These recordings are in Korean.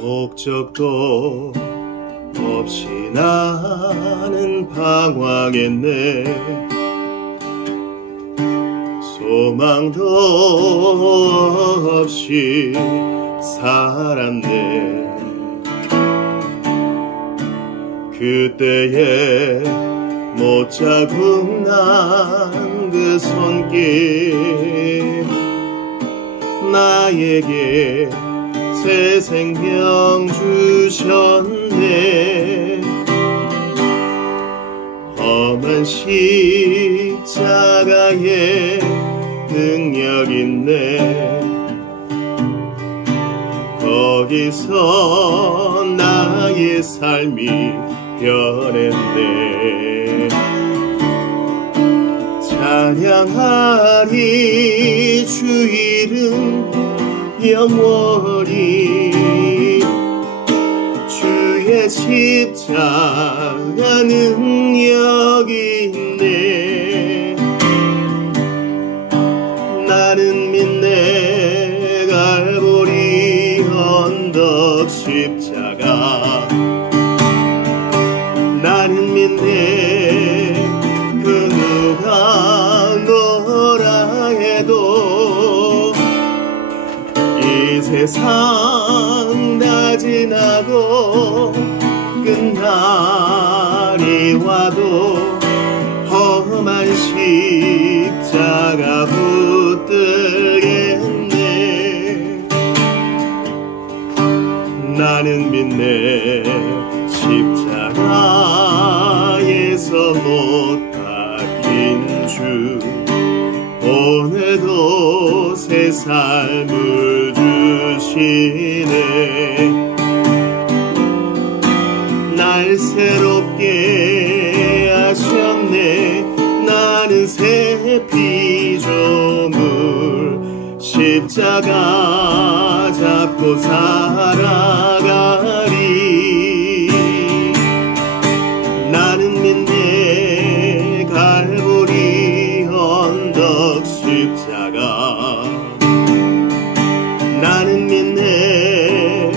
목적도 없이 나는 방황했네. 소망도 없이 살았네. 그때에 못자국 난 그 손길 나에게 새 생명 주셨네. 험한 십자가에 능력 있네. 거기서 나의 삶이 변했네. 찬양하리 주 이름 영원히. 주의 십자가 능력이 있네. 나는 믿네 갈보리 언덕 십자가. 나는 믿네 그 누가 뭐라 해도 이 세상 다 지나고 끝날이 와도 험한 십자가 붙들겠네. 나는 믿네 십자가에서 못 박힌 주. 오늘도 새 삶을 주시네. 날 새롭게 하셨네. 나는 새 피조물. 십자가 잡고 살아가리. 나는 믿네 갈보리 언덕 십자가. 나는 믿네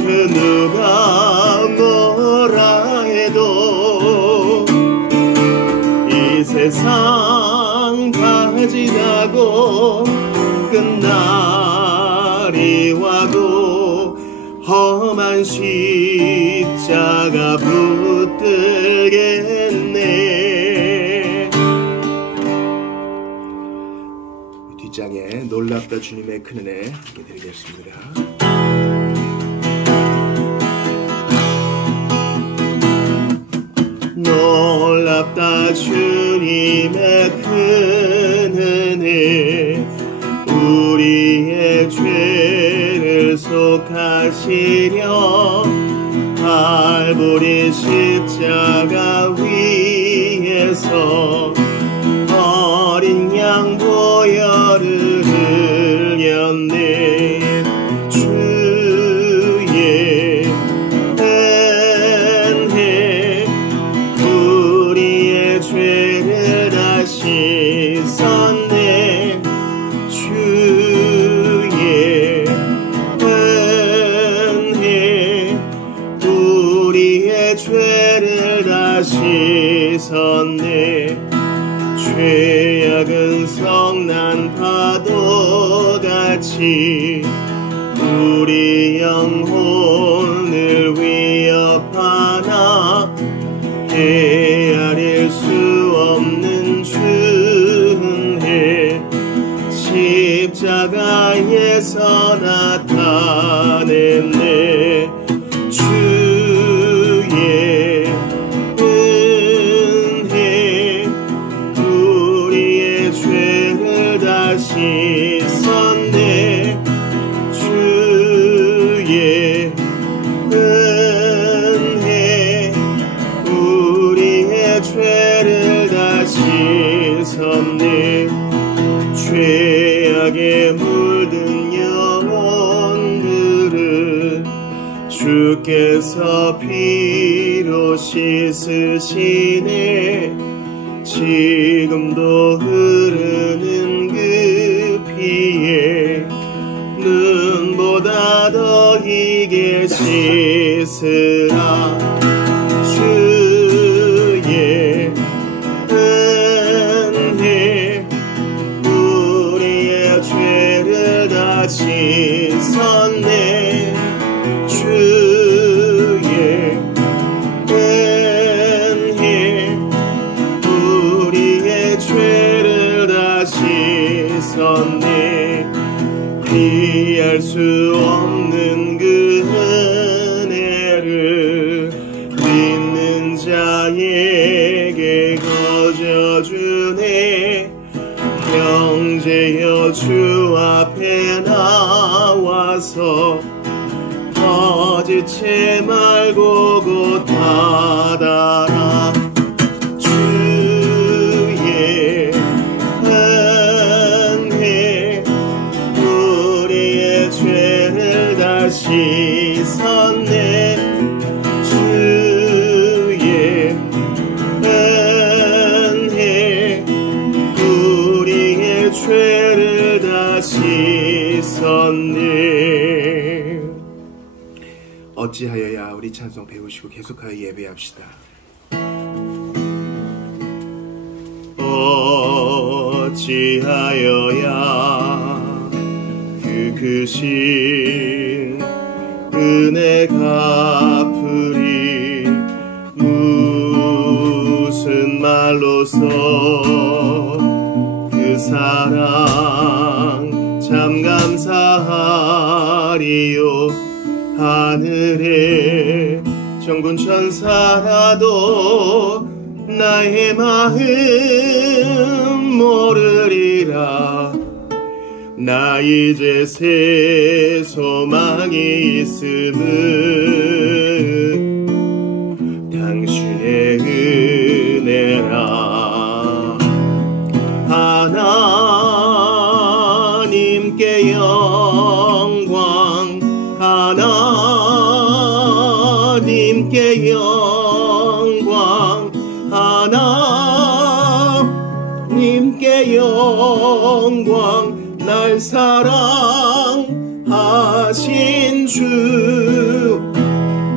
그 누가 뭐라 해도 이 세상 다 지나고 끝날이 와도 험한 십자가 붙들겠네. 뒷장에 놀랍다 주님의 큰 은혜 함께 드리겠습니다. 놀랍다 주님의 큰 은혜. 우리의 죄를 속하시려 갈보리 십자가 위에서 어린 양 보혈을 흘렸네. 주의 은혜 우리의 죄를 다 씻었네. 주의 은혜 우리의 죄를 다 씻었네. 죄악은 성난 파도같이 우리 영혼을 위협하나 헤아릴 수 없는 주은혜. 십자가에서 나타냈네. 주의 은혜 우리의 죄를 다 씻었네. 주의 은혜 우리의 죄를 다 씻었네. 죄악에 물든 영혼들을 주께서 피로 씻으시네. 지금도 흐르는 그 피에 눈보다 더 희게 씻으라. 주의 은혜 우리의 죄를 다 씻었네. 주의 은혜 우리의 죄를 다 씻었네. 피할 수 없는 그 은혜를 믿는 자에게 거저주네. 형제여 주 앞에 나와서 거짓지 말고 곧 받아라. 주의 은혜 우리의 죄를 다 씻었네. 주의 은혜 우리의 죄를 다 씻었네. 어찌하여야 우리 찬송 배우시고 계속하여 예배합시다. 어찌하여야 그 크신 은혜 갚으리. 무슨 말로써 그 사랑 참 감사하리요. 하늘에 정군 천사라도 나의 마음 모르리라. 나 이제 새 소망이 있음은 당신의 은혜라. 하나님께 영광, 하나님께 영광, 하나님께 영광. 날 사랑하신 주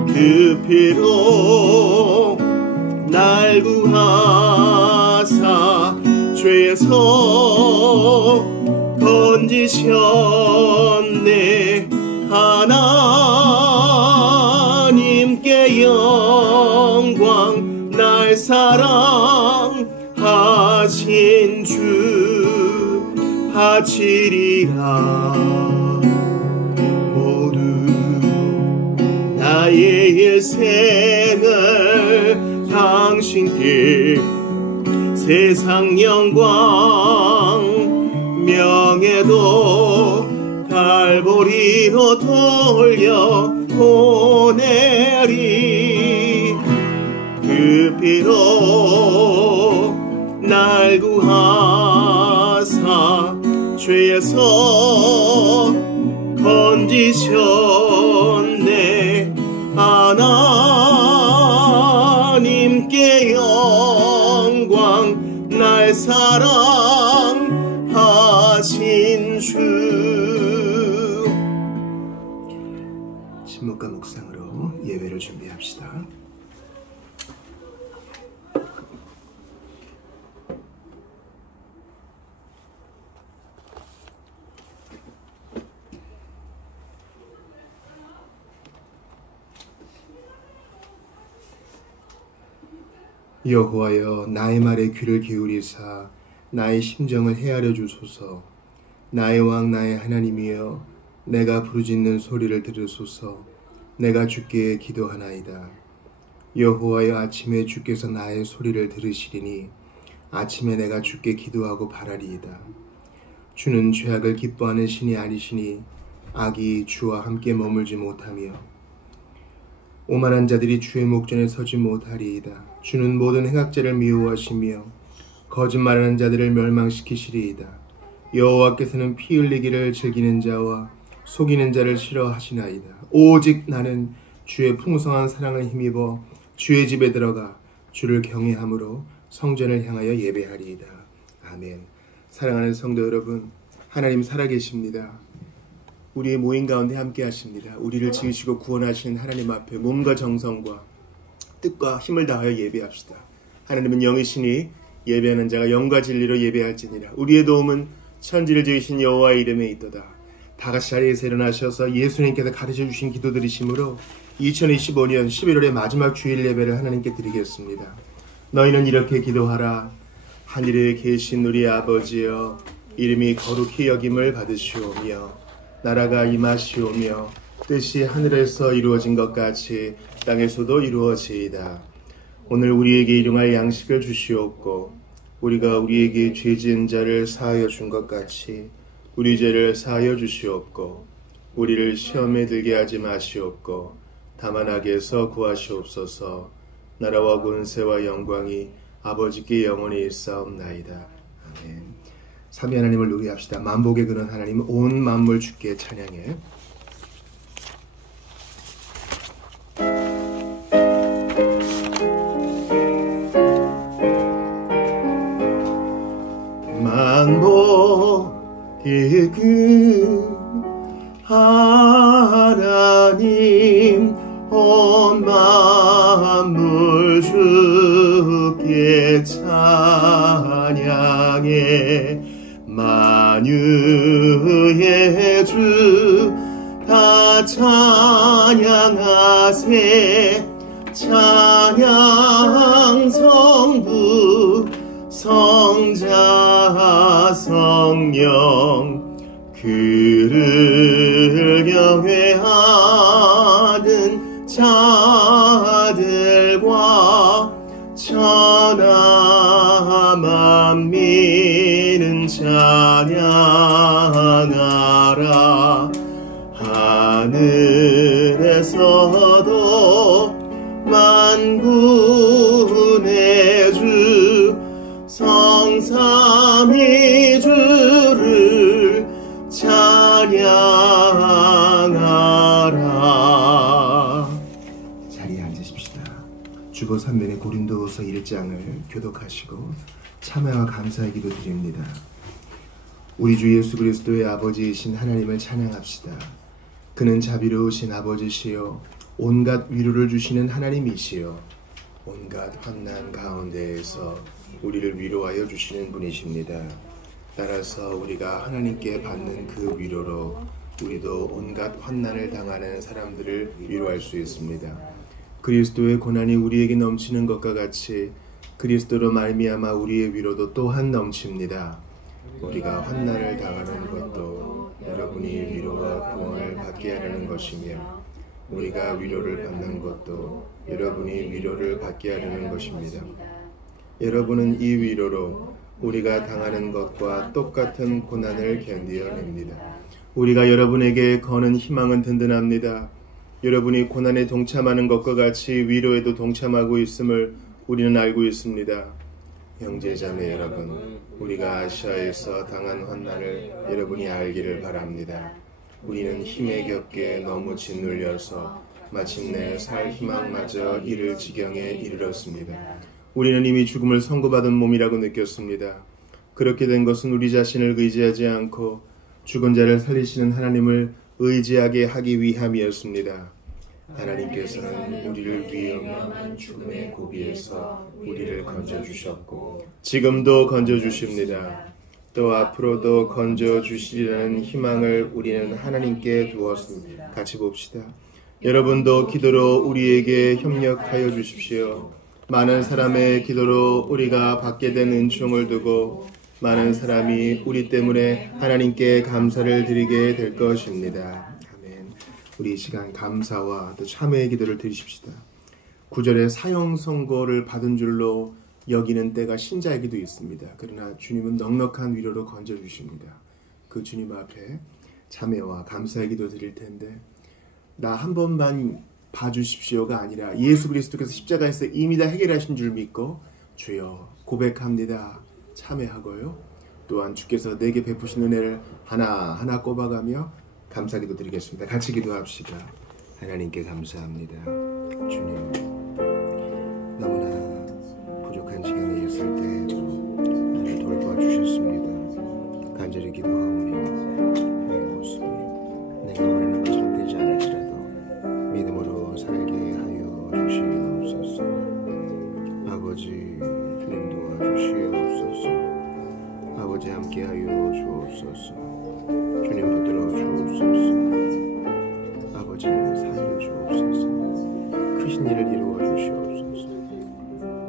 그 피로 날 구하사 죄에서 건지셨네. 하나님께 영광. 날 사랑하신 주 바치리라. 모두 나의 일생을 당신께 세상 영광 명예도 갈보리로 돌려 보내리. 그 피로 날 구하사 죄에서 건지셨네. 하나님께 영광. 날 사랑하신 주. 침묵과 묵상으로 예배를 준비합시다. 여호와여, 나의 말에 귀를 기울이사 나의 심정을 헤아려 주소서. 나의 왕 나의 하나님이여, 내가 부르짖는 소리를 들으소서. 내가 주께 기도하나이다. 여호와여, 아침에 주께서 나의 소리를 들으시리니 아침에 내가 주께 기도하고 바라리이다. 주는 죄악을 기뻐하는 신이 아니시니 악이 주와 함께 머물지 못하며 오만한 자들이 주의 목전에 서지 못하리이다. 주는 모든 행악자를 미워하시며 거짓말하는 자들을 멸망시키시리이다. 여호와께서는 피 흘리기를 즐기는 자와 속이는 자를 싫어하시나이다. 오직 나는 주의 풍성한 사랑을 힘입어 주의 집에 들어가 주를 경외함으로 성전을 향하여 예배하리이다. 아멘. 사랑하는 성도 여러분, 하나님 살아계십니다. 우리의 모임 가운데 함께 하십니다. 우리를 지으시고 구원하시는 하나님 앞에 몸과 정성과 뜻과 힘을 다하여 예배합시다. 하나님은 영이시니 예배하는 자가 영과 진리로 예배할지니라. 우리의 도움은 천지를 지으신 여호와의 이름에 있도다. 다 같이 자리에서 일어나셔서 예수님께서 가르쳐 주신 기도드리심으로 2025년 11월의 마지막 주일 예배를 하나님께 드리겠습니다. 너희는 이렇게 기도하라. 하늘에 계신 우리 아버지여, 이름이 거룩히 여김을 받으시오며 나라가 임하시오며 뜻이 하늘에서 이루어진 것 같이 땅에서도 이루어지이다. 오늘 우리에게 일용할 양식을 주시옵고 우리가 우리에게 죄 지은 자를 사하여 준 것 같이 우리 죄를 사하여 주시옵고 우리를 시험에 들게 하지 마시옵고 다만 악에서 구하시옵소서. 나라와 권세와 영광이 아버지께 영원히 있사옵나이다. 아멘. 삼위 하나님을 노래합시다. 만복의 근원 하나님, 온 만물 주께 찬양해. 만복의 근원 하나님, 온 만물 주께 찬양해. 만유의 주 다 찬양하세. 찬양 성부 성자 성령, 그를 경외하는 자들과 천하 만민은 찬양하라. 하늘에서도 만군의 주 성삼위주를 찬양하라. 자리에 앉으십시다. 주보 3면의 고린도후서 1장을 교독하시고 참회와 감사의 기도 드립니다. 우리 주 예수 그리스도의 아버지이신 하나님을 찬양합시다. 그는 자비로우신 아버지시요 온갖 위로를 주시는 하나님이시요 온갖 환난 가운데에서 우리를 위로하여 주시는 분이십니다. 따라서 우리가 하나님께 받는 그 위로로 우리도 온갖 환난을 당하는 사람들을 위로할 수 있습니다. 그리스도의 고난이 우리에게 넘치는 것과 같이 그리스도로 말미암아 우리의 위로도 또한 넘칩니다. 우리가 환난을 당하는 것도 여러분이 위로와 구원을 받게 하려는 것이며 우리가 위로를 받는 것도 여러분이 위로를 받게 하려는 것입니다. 여러분은 이 위로로 우리가 당하는 것과 똑같은 고난을 견디어냅니다. 우리가 여러분에게 거는 희망은 든든합니다. 여러분이 고난에 동참하는 것과 같이 위로에도 동참하고 있음을 우리는 알고 있습니다. 형제자매 여러분, 우리가 아시아에서 당한 환난을 여러분이 알기를 바랍니다. 우리는 힘에 겹게 너무 짓눌려서 마침내 살 희망마저 잃을 지경에 이르렀습니다. 우리는 이미 죽음을 선고받은 몸이라고 느꼈습니다. 그렇게 된 것은 우리 자신을 의지하지 않고 죽은 자를 살리시는 하나님을 의지하게 하기 위함이었습니다. 하나님께서는 우리를 위험한 죽음의 고비에서 우리를 건져주셨고 지금도 건져주십니다. 또 앞으로도 건져주시리라는 희망을 우리는 하나님께 두었습니다. 같이 봅시다. 여러분도 기도로 우리에게 협력하여 주십시오. 많은 사람의 기도로 우리가 받게 된 은총을 두고 많은 사람이 우리 때문에 하나님께 감사를 드리게 될 것입니다. 우리 이 시간 감사와 또 참회의 기도를 드리십시다. 9절에 사형 선고를 받은 줄로 여기는 때가 신자에게도 있습니다. 그러나 주님은 넉넉한 위로로 건져주십니다. 그 주님 앞에 참회와 감사의 기도 드릴 텐데 나 한 번만 봐주십시오가 아니라 예수 그리스도께서 십자가에서 이미 다 해결하신 줄 믿고 주여 고백합니다. 참회하고요. 또한 주께서 내게 베푸신 은혜를 하나하나 꼽아가며 감사기도 드리겠습니다. 같이 기도합시다. 하나님께 감사합니다. 주님, 너무나 부족한 지경에 있을 때 나를 돌보아 주셨습니다. 간절히 기도하오니 내 모습이 내 주옵소서. 주님 붙들어 주옵소서. 아버지 살려 주옵소서. 크신 일을 이루어 주시옵소서.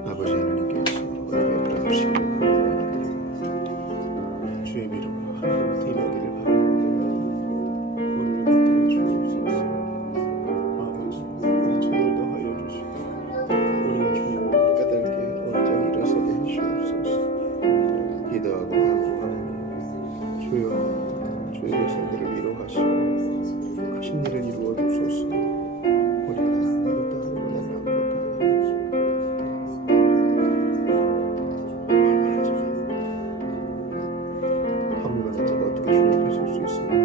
아버지 하나님께서 예배를 주시기 바랍니다. 주의 이름으로 하늘부터 임하기를 바랍니다. 우리를 붙들어 주옵소서. 아버지 우리 저들도 하여 주시고 우리가 주님을 깨닫게 온전히 일어서게 하시옵소서. 기도하고 간구하오니 주여 주의 백성들을 위로하시고 크신 일을 이루어 주소서. 우리가 아무것도 아니고 나는 아무것도 아니고 얼마나 잘 허물받은 자가 어떻게 주님 앞에 설 수 있습니까?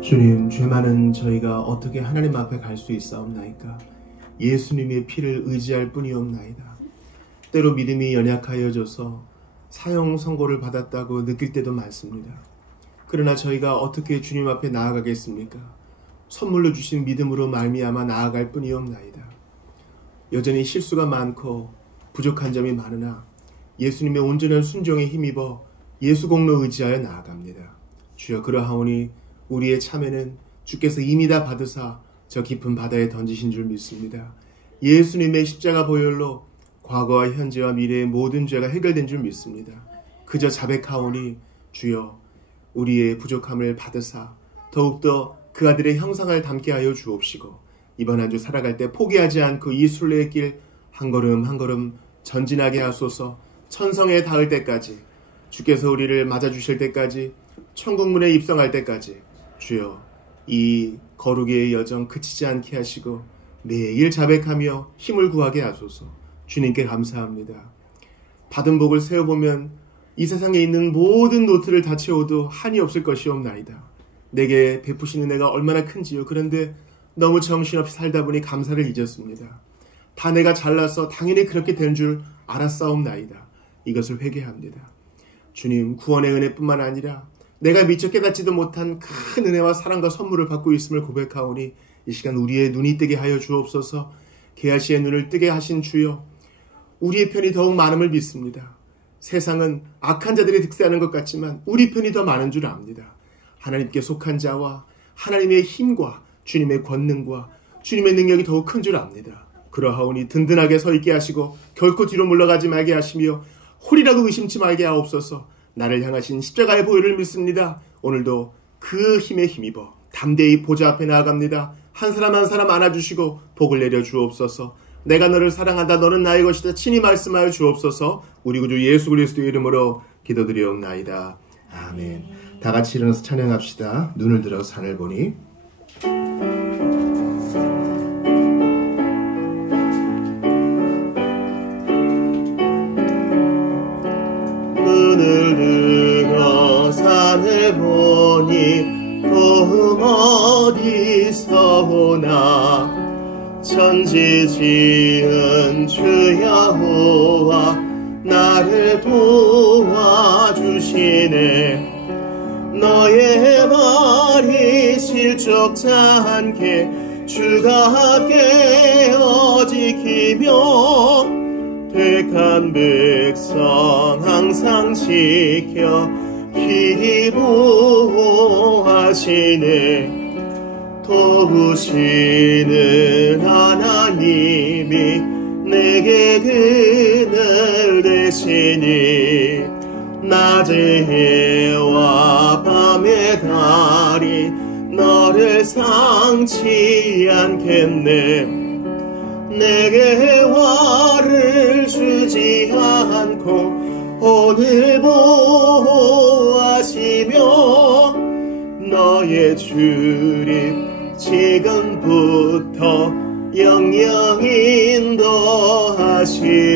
주님, 죄 많은 저희가 어떻게 하나님 앞에 갈 수 있사옵나이까? 예수님의 피를 의지할 뿐이옵나이다. 때로 믿음이 연약하여져서 사형 선고를 받았다고 느낄 때도 많습니다. 그러나 저희가 어떻게 주님 앞에 나아가겠습니까? 선물로 주신 믿음으로 말미암아 나아갈 뿐이옵나이다. 여전히 실수가 많고 부족한 점이 많으나 예수님의 온전한 순종에 힘입어 예수 공로 의지하여 나아갑니다. 주여, 그러하오니 우리의 참회는 주께서 이미 다 받으사 저 깊은 바다에 던지신 줄 믿습니다. 예수님의 십자가 보혈로 과거와 현재와 미래의 모든 죄가 해결된 줄 믿습니다. 그저 자백하오니 주여, 우리의 부족함을 받으사 더욱더 그 아들의 형상을 담게 하여 주옵시고 이번 한 주 살아갈 때 포기하지 않고 이 순례의 길 한 걸음 한 걸음 전진하게 하소서. 천성에 닿을 때까지, 주께서 우리를 맞아주실 때까지, 천국문에 입성할 때까지 주여, 이 거룩의 여정 그치지 않게 하시고 매일 자백하며 힘을 구하게 하소서. 주님께 감사합니다. 받은 복을 세어보면 이 세상에 있는 모든 노트를 다 채워도 한이 없을 것이옵나이다. 내게 베푸시는 은혜가 얼마나 큰지요. 그런데 너무 정신없이 살다 보니 감사를 잊었습니다. 다 내가 잘나서 당연히 그렇게 된 줄 알았사옵나이다. 이것을 회개합니다. 주님, 구원의 은혜뿐만 아니라 내가 미처 깨닫지도 못한 큰 은혜와 사랑과 선물을 받고 있음을 고백하오니 이 시간 우리의 눈이 뜨게 하여 주옵소서. 게하시의 눈을 뜨게 하신 주여, 우리의 편이 더욱 많음을 믿습니다. 세상은 악한 자들이 득세하는 것 같지만 우리 편이 더 많은 줄 압니다. 하나님께 속한 자와 하나님의 힘과 주님의 권능과 주님의 능력이 더욱 큰 줄 압니다. 그러하오니 든든하게 서 있게 하시고 결코 뒤로 물러가지 말게 하시며 홀이라도 의심치 말게 하옵소서. 나를 향하신 십자가의 보혈을 믿습니다. 오늘도 그 힘에 힘입어 담대히 보좌 앞에 나아갑니다. 한 사람 한 사람 안아주시고 복을 내려 주옵소서. 내가 너를 사랑한다, 너는 나의 것이다, 친히 말씀하여 주옵소서. 우리 구주 예수 그리스도의 이름으로 기도드리옵나이다. 아멘. 다 같이 일어나서 찬양합시다. 눈을 들어 산을 보니. 눈을 들어 산을 보니 도움 어디서 오나. 천지 지은 주 여호와 나를 도와주시네. 너의 말이 실족지 않게 주가 깨어 지키며 택한 백성 항상 지켜 기도하시네. 도우시는 하나님이 내게 그늘 되시니. 낮의 해와 밤의 달이 너를 상치 않겠네. 내게 화를 주지 않고 오늘 보호하시며 너의 주님 지금부터 영영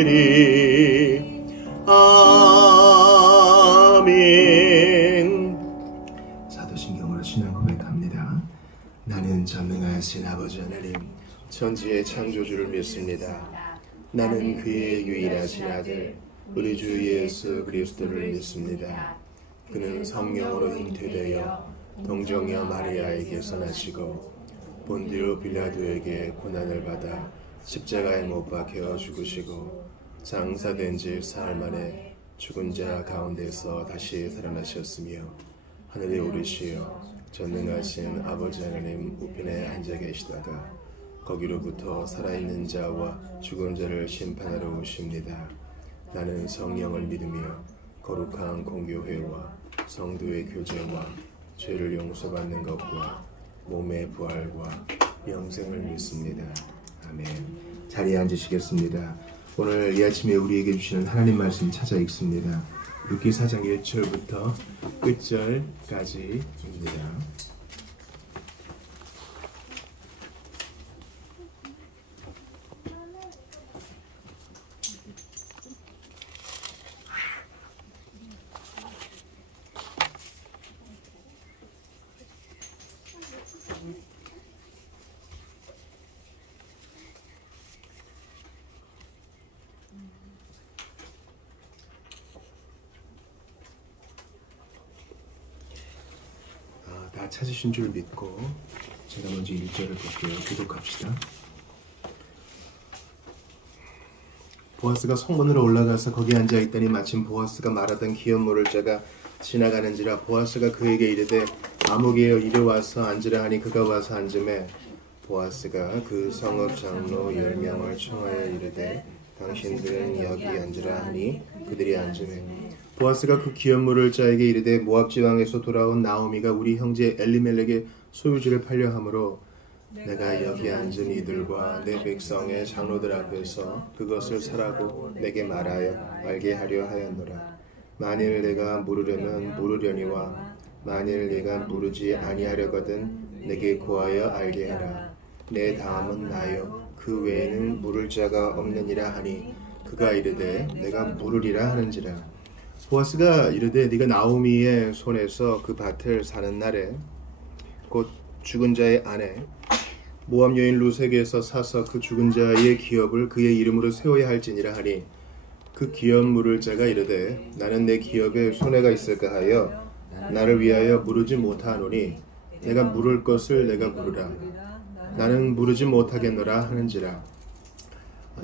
인도하시리. 아멘. 나는 전능하신 아버지 하나님, 천지의 창조주를 믿습니다. 나는 그의 유일하신 아들, 우리 주 예수 그리스도를 믿습니다. 그는 성령으로 잉태되어 동정녀 마리아에게서 나시고 본디오 빌라도에게 고난을 받아 십자가에 못 박혀 죽으시고 장사된 지 사흘 만에 죽은 자 가운데서 다시 살아나셨으며 하늘에 오르시어 전능하신 아버지 하나님 우편에 앉아 계시다가 거기로부터 살아있는 자와 죽은 자를 심판하러 오십니다. 나는 성령을 믿으며 거룩한 공교회와 성도의 교제와 죄를 용서받는 것과 몸의 부활과 영생을 믿습니다. 아멘. 자리에 앉으시겠습니다. 오늘 이 아침에 우리에게 주시는 하나님 말씀 찾아 읽습니다. 룻기 4장 1절부터 끝절까지입니다. 다 찾으신 줄 믿고 제가 먼저 1절을 볼게요. 교독합시다. 보아스가 성문으로 올라가서 거기 앉아있더니 마침 보아스가 말하던 기업물을 자가 지나가는지라. 보아스가 그에게 이르되 아무개여 이리 와서 앉으라 하니 그가 와서 앉음에 보아스가 그 성읍 장로 10명을 청하여 이르되 당신들은 여기 앉으라 하니 그들이 앉음에 보아스가 그 기업물을 자에게 이르되 모압 지방에서 돌아온 나오미가 우리 형제 엘리멜렉의 소유지를 팔려 함으로 내가 여기 앉은 이들과 내 백성의 장로들 앞에서 그것을 사라고 내게 말하여 알게 하려 하였노라. 만일 내가 물으려면 물으려니와 만일 내가 물으지 아니하려거든 내게 고하여 알게 하라. 내 다음은 나요 그 외에는 물을 자가 없느니라 하니 그가 이르되 내가 물으리라 하는지라. 보아스가 이르되 네가 나오미의 손에서 그 밭을 사는 날에 곧 죽은 자의 아내 모압 여인 룻에게서 사서 그 죽은 자의 기업을 그의 이름으로 세워야 할지니라 하니 그 기업 물을 자가 이르되 나는 내 기업에 손해가 있을까 하여 나를 위하여 물으지 못하노니 내가 물을 것을 내가 물으라. 나는 물으지 못하겠노라 하는지라.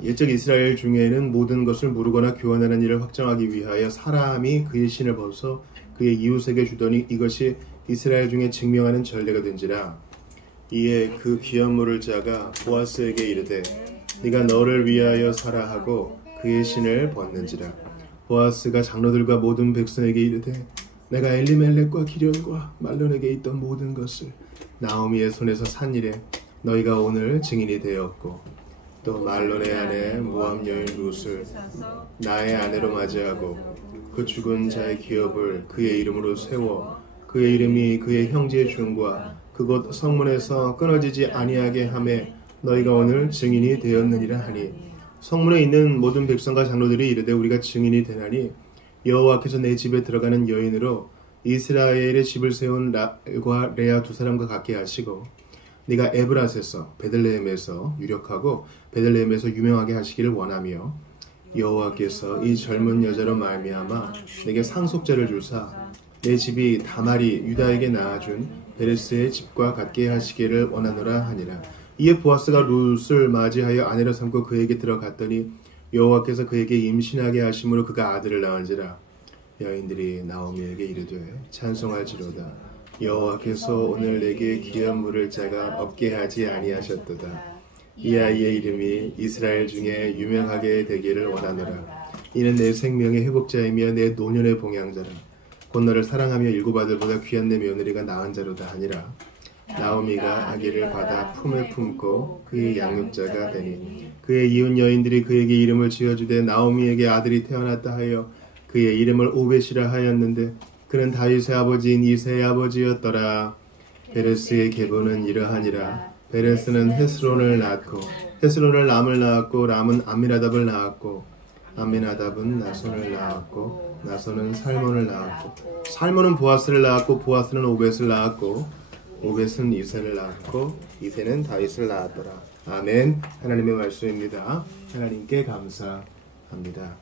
옛적 이스라엘 중에는 모든 것을 물으거나 교환하는 일을 확정하기 위하여 사람이 그의 신을 벗어 그의 이웃에게 주더니 이것이 이스라엘 중에 증명하는 전례가 된지라. 이에 그 기업 물을 자가 보아스에게 이르되 네가 너를 위하여 사라 하고 그의 신을 벗는지라. 보아스가 장로들과 모든 백성에게 이르되 내가 엘리멜렉과 기련과 말론에게 있던 모든 것을 나오미의 손에서 산 일에 너희가 오늘 증인이 되었고 또 말론의 아내 모압 여인 룻을 나의 아내로 맞이하고 그 죽은 자의 기업을 그의 이름으로 세워 그의 이름이 그의 형제의 중과 그곳 성문에서 끊어지지 아니하게 하매 너희가 오늘 증인이 되었느니라 하니 성문에 있는 모든 백성과 장로들이 이르되 우리가 증인이 되나니 여호와께서 내 집에 들어가는 여인으로 이스라엘의 집을 세운 라엘과 레아 두 사람과 같게 하시고 네가 에브라스에서 베들레헴에서 유력하고 베들레헴에서 유명하게 하시기를 원하며 여호와께서 이 젊은 여자로 말미암아 내게 상속자를 주사 내 집이 다말이 유다에게 낳아준 베레스의 집과 같게 하시기를 원하노라 하니라. 이에 보아스가 룻을 맞이하여 아내로 삼고 그에게 들어갔더니 여호와께서 그에게 임신하게 하심으로 그가 아들을 낳은지라. 여인들이 나오미에게 이르되 찬송할지로다. 여호와께서 오늘 내게 기업 물을 자가 없게 하지 아니하셨도다. 이 아이의 이름이 이스라엘 중에 유명하게 되기를 원하노라. 이는 내 생명의 회복자이며 내 노년의 봉양자라. 곧 너를 사랑하며 일곱 아들보다 귀한 내 며느리가 낳은 자로다 하니라. 나오미가 아기를 받아 품에 품고 그의 양육자가 되니 그의 이웃 여인들이 그에게 이름을 지어주되 나오미에게 아들이 태어났다 하여 그의 이름을 오벳이라 하였는데 그는 다윗의 아버지인 이새의 아버지였더라. 베레스의 계보는 이러하니라. 베레스는 헤스론을 낳고 헤스론을 람을 낳았고 람은 암미나답을 낳았고 암미나답은 나손을 낳았고 나손은 살몬을 낳았고 살몬은 보아스를 낳았고 보아스는 오벳을 낳았고 오벳은 이새를 낳았고 이새는 다윗을 낳았더라. 아멘. 하나님의 말씀입니다. 하나님께 감사합니다.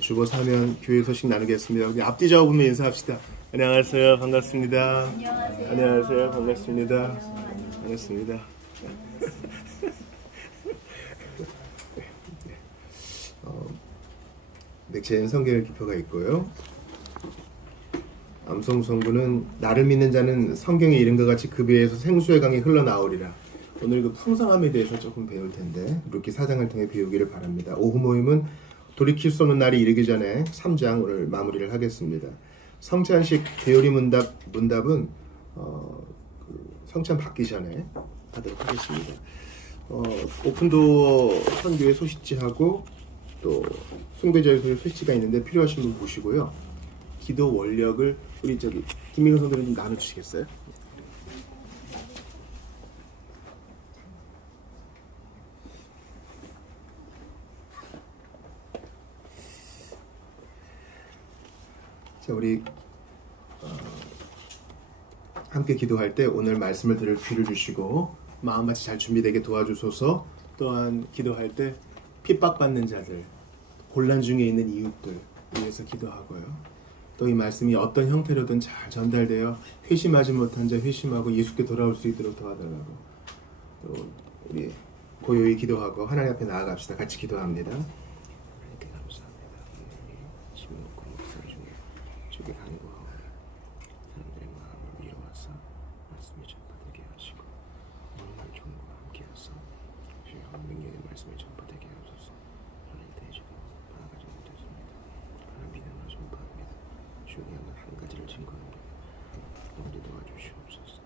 주보 사면 교회 소식 나누겠습니다. 우리 앞뒤 좌우보면 인사합시다. 안녕하세요. 반갑습니다. 안녕하세요. 반갑습니다. 반갑습니다. 맥체엔 성경의 기표가 있고요. 암송성부는 나를 믿는 자는 성경에 이른것 같이 그 배에서 생수의 강이 흘러나오리라. 오늘 그 풍성함에 대해서 조금 배울 텐데 루키 4장을 통해 배우기를 바랍니다. 오후 모임은 돌이킬 수 없는 날이 이르기 전에 3장 오늘 마무리를 하겠습니다. 성찬식 대요리 문답은 성찬 받기 전에 하도록 하겠습니다. 오픈도어 선교의 소식지하고 또 숭배자의 소식지가 있는데 필요하신 분 보시고요. 기도 원력을 우리 김민호 선생님 좀 나눠주시겠어요? 자, 우리 함께 기도할 때 오늘 말씀을 들을 귀를 주시고 마음같이 잘 준비되게 도와주소서. 또한 기도할 때 핍박받는 자들, 곤란 중에 있는 이웃들 위해서 기도하고요. 또 이 말씀이 어떤 형태로든 잘 전달되어 회심하지 못한 자 회심하고 예수께 돌아올 수 있도록 도와달라고. 또 우리 고요히 기도하고 하나님 앞에 나아갑시다. 같이 기도합니다. 하나님께 감사합니다. 심을 놓고 목소리 중에 주께 간구하오니 사람들의 마음을 위로하사 말씀이 전파되게 하시고 오늘날 종과 함께 하사 주여 능력의 말씀이 전파되게 하소서. 하나님 대지도 바라가지 못했습니다. 하나님 믿음으로 전파합니다. 중요한 건 한 가지를 증거하는 게 우리 도와주시옵소서.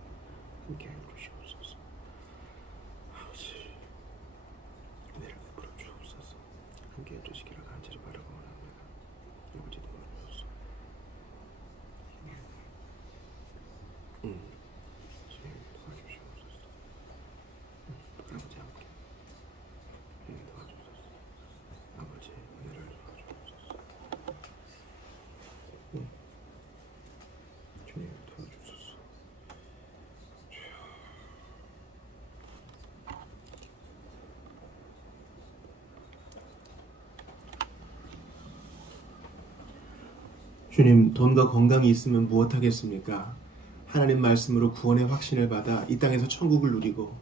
함께하여 주시옵소서. 아버지 은혜를 베풀어 주옵소서. 함께해 주시기를 간절히 바라고 원합니다. 아버지 도와주옵소서. 주님 도와주시옵소서. 아버지 함께 도와주소서. 아버지 은혜를 도와주옵소서. 주님 도와주소서. 주님, 돈과 건강이 있으면 무엇하겠습니까? 하나님 말씀으로 구원의 확신을 받아 이 땅에서 천국을 누리고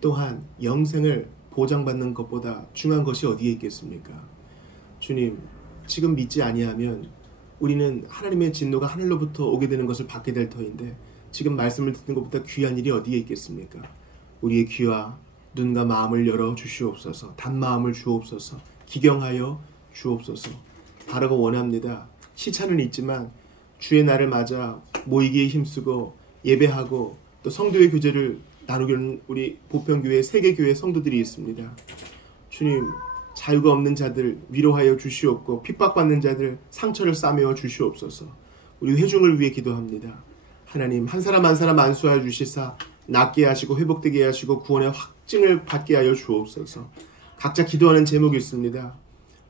또한 영생을 보장받는 것보다 중요한 것이 어디에 있겠습니까? 주님, 지금 믿지 아니하면 우리는 하나님의 진노가 하늘로부터 오게 되는 것을 받게 될 터인데 지금 말씀을 듣는 것보다 귀한 일이 어디에 있겠습니까? 우리의 귀와 눈과 마음을 열어 주시옵소서. 단마음을 주옵소서. 기경하여 주옵소서. 바라고 원합니다. 시차는 있지만 주의 날을 맞아 모이기에 힘쓰고 예배하고 또 성도의 교제를 나누기는 우리 보편교회 세계교회 성도들이 있습니다. 주님, 자유가 없는 자들 위로하여 주시옵고 핍박받는 자들 상처를 싸매어 주시옵소서. 우리 회중을 위해 기도합니다. 하나님, 한 사람 한 사람 안수하여 주시사 낫게 하시고 회복되게 하시고 구원의 확증을 받게 하여 주옵소서. 각자 기도하는 제목이 있습니다.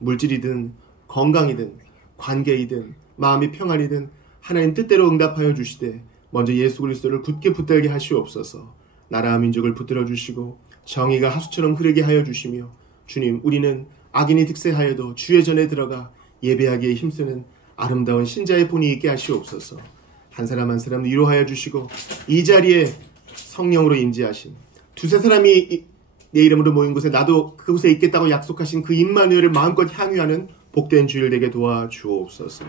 물질이든 건강이든 관계이든 마음이 평안이든 하나님 뜻대로 응답하여 주시되 먼저 예수 그리스도를 굳게 붙들게 하시옵소서. 나라와 민족을 붙들어 주시고 정의가 하수처럼 흐르게 하여 주시며 주님, 우리는 악인이 득세하여도 주의 전에 들어가 예배하기에 힘쓰는 아름다운 신자의 본이 있게 하시옵소서. 한 사람 한 사람 위로하여 주시고 이 자리에 성령으로 임재하신 두세 사람이 내 이름으로 모인 곳에 나도 그곳에 있겠다고 약속하신 그 임마누엘을 마음껏 향유하는 복된 주일 되게 도와주옵소서.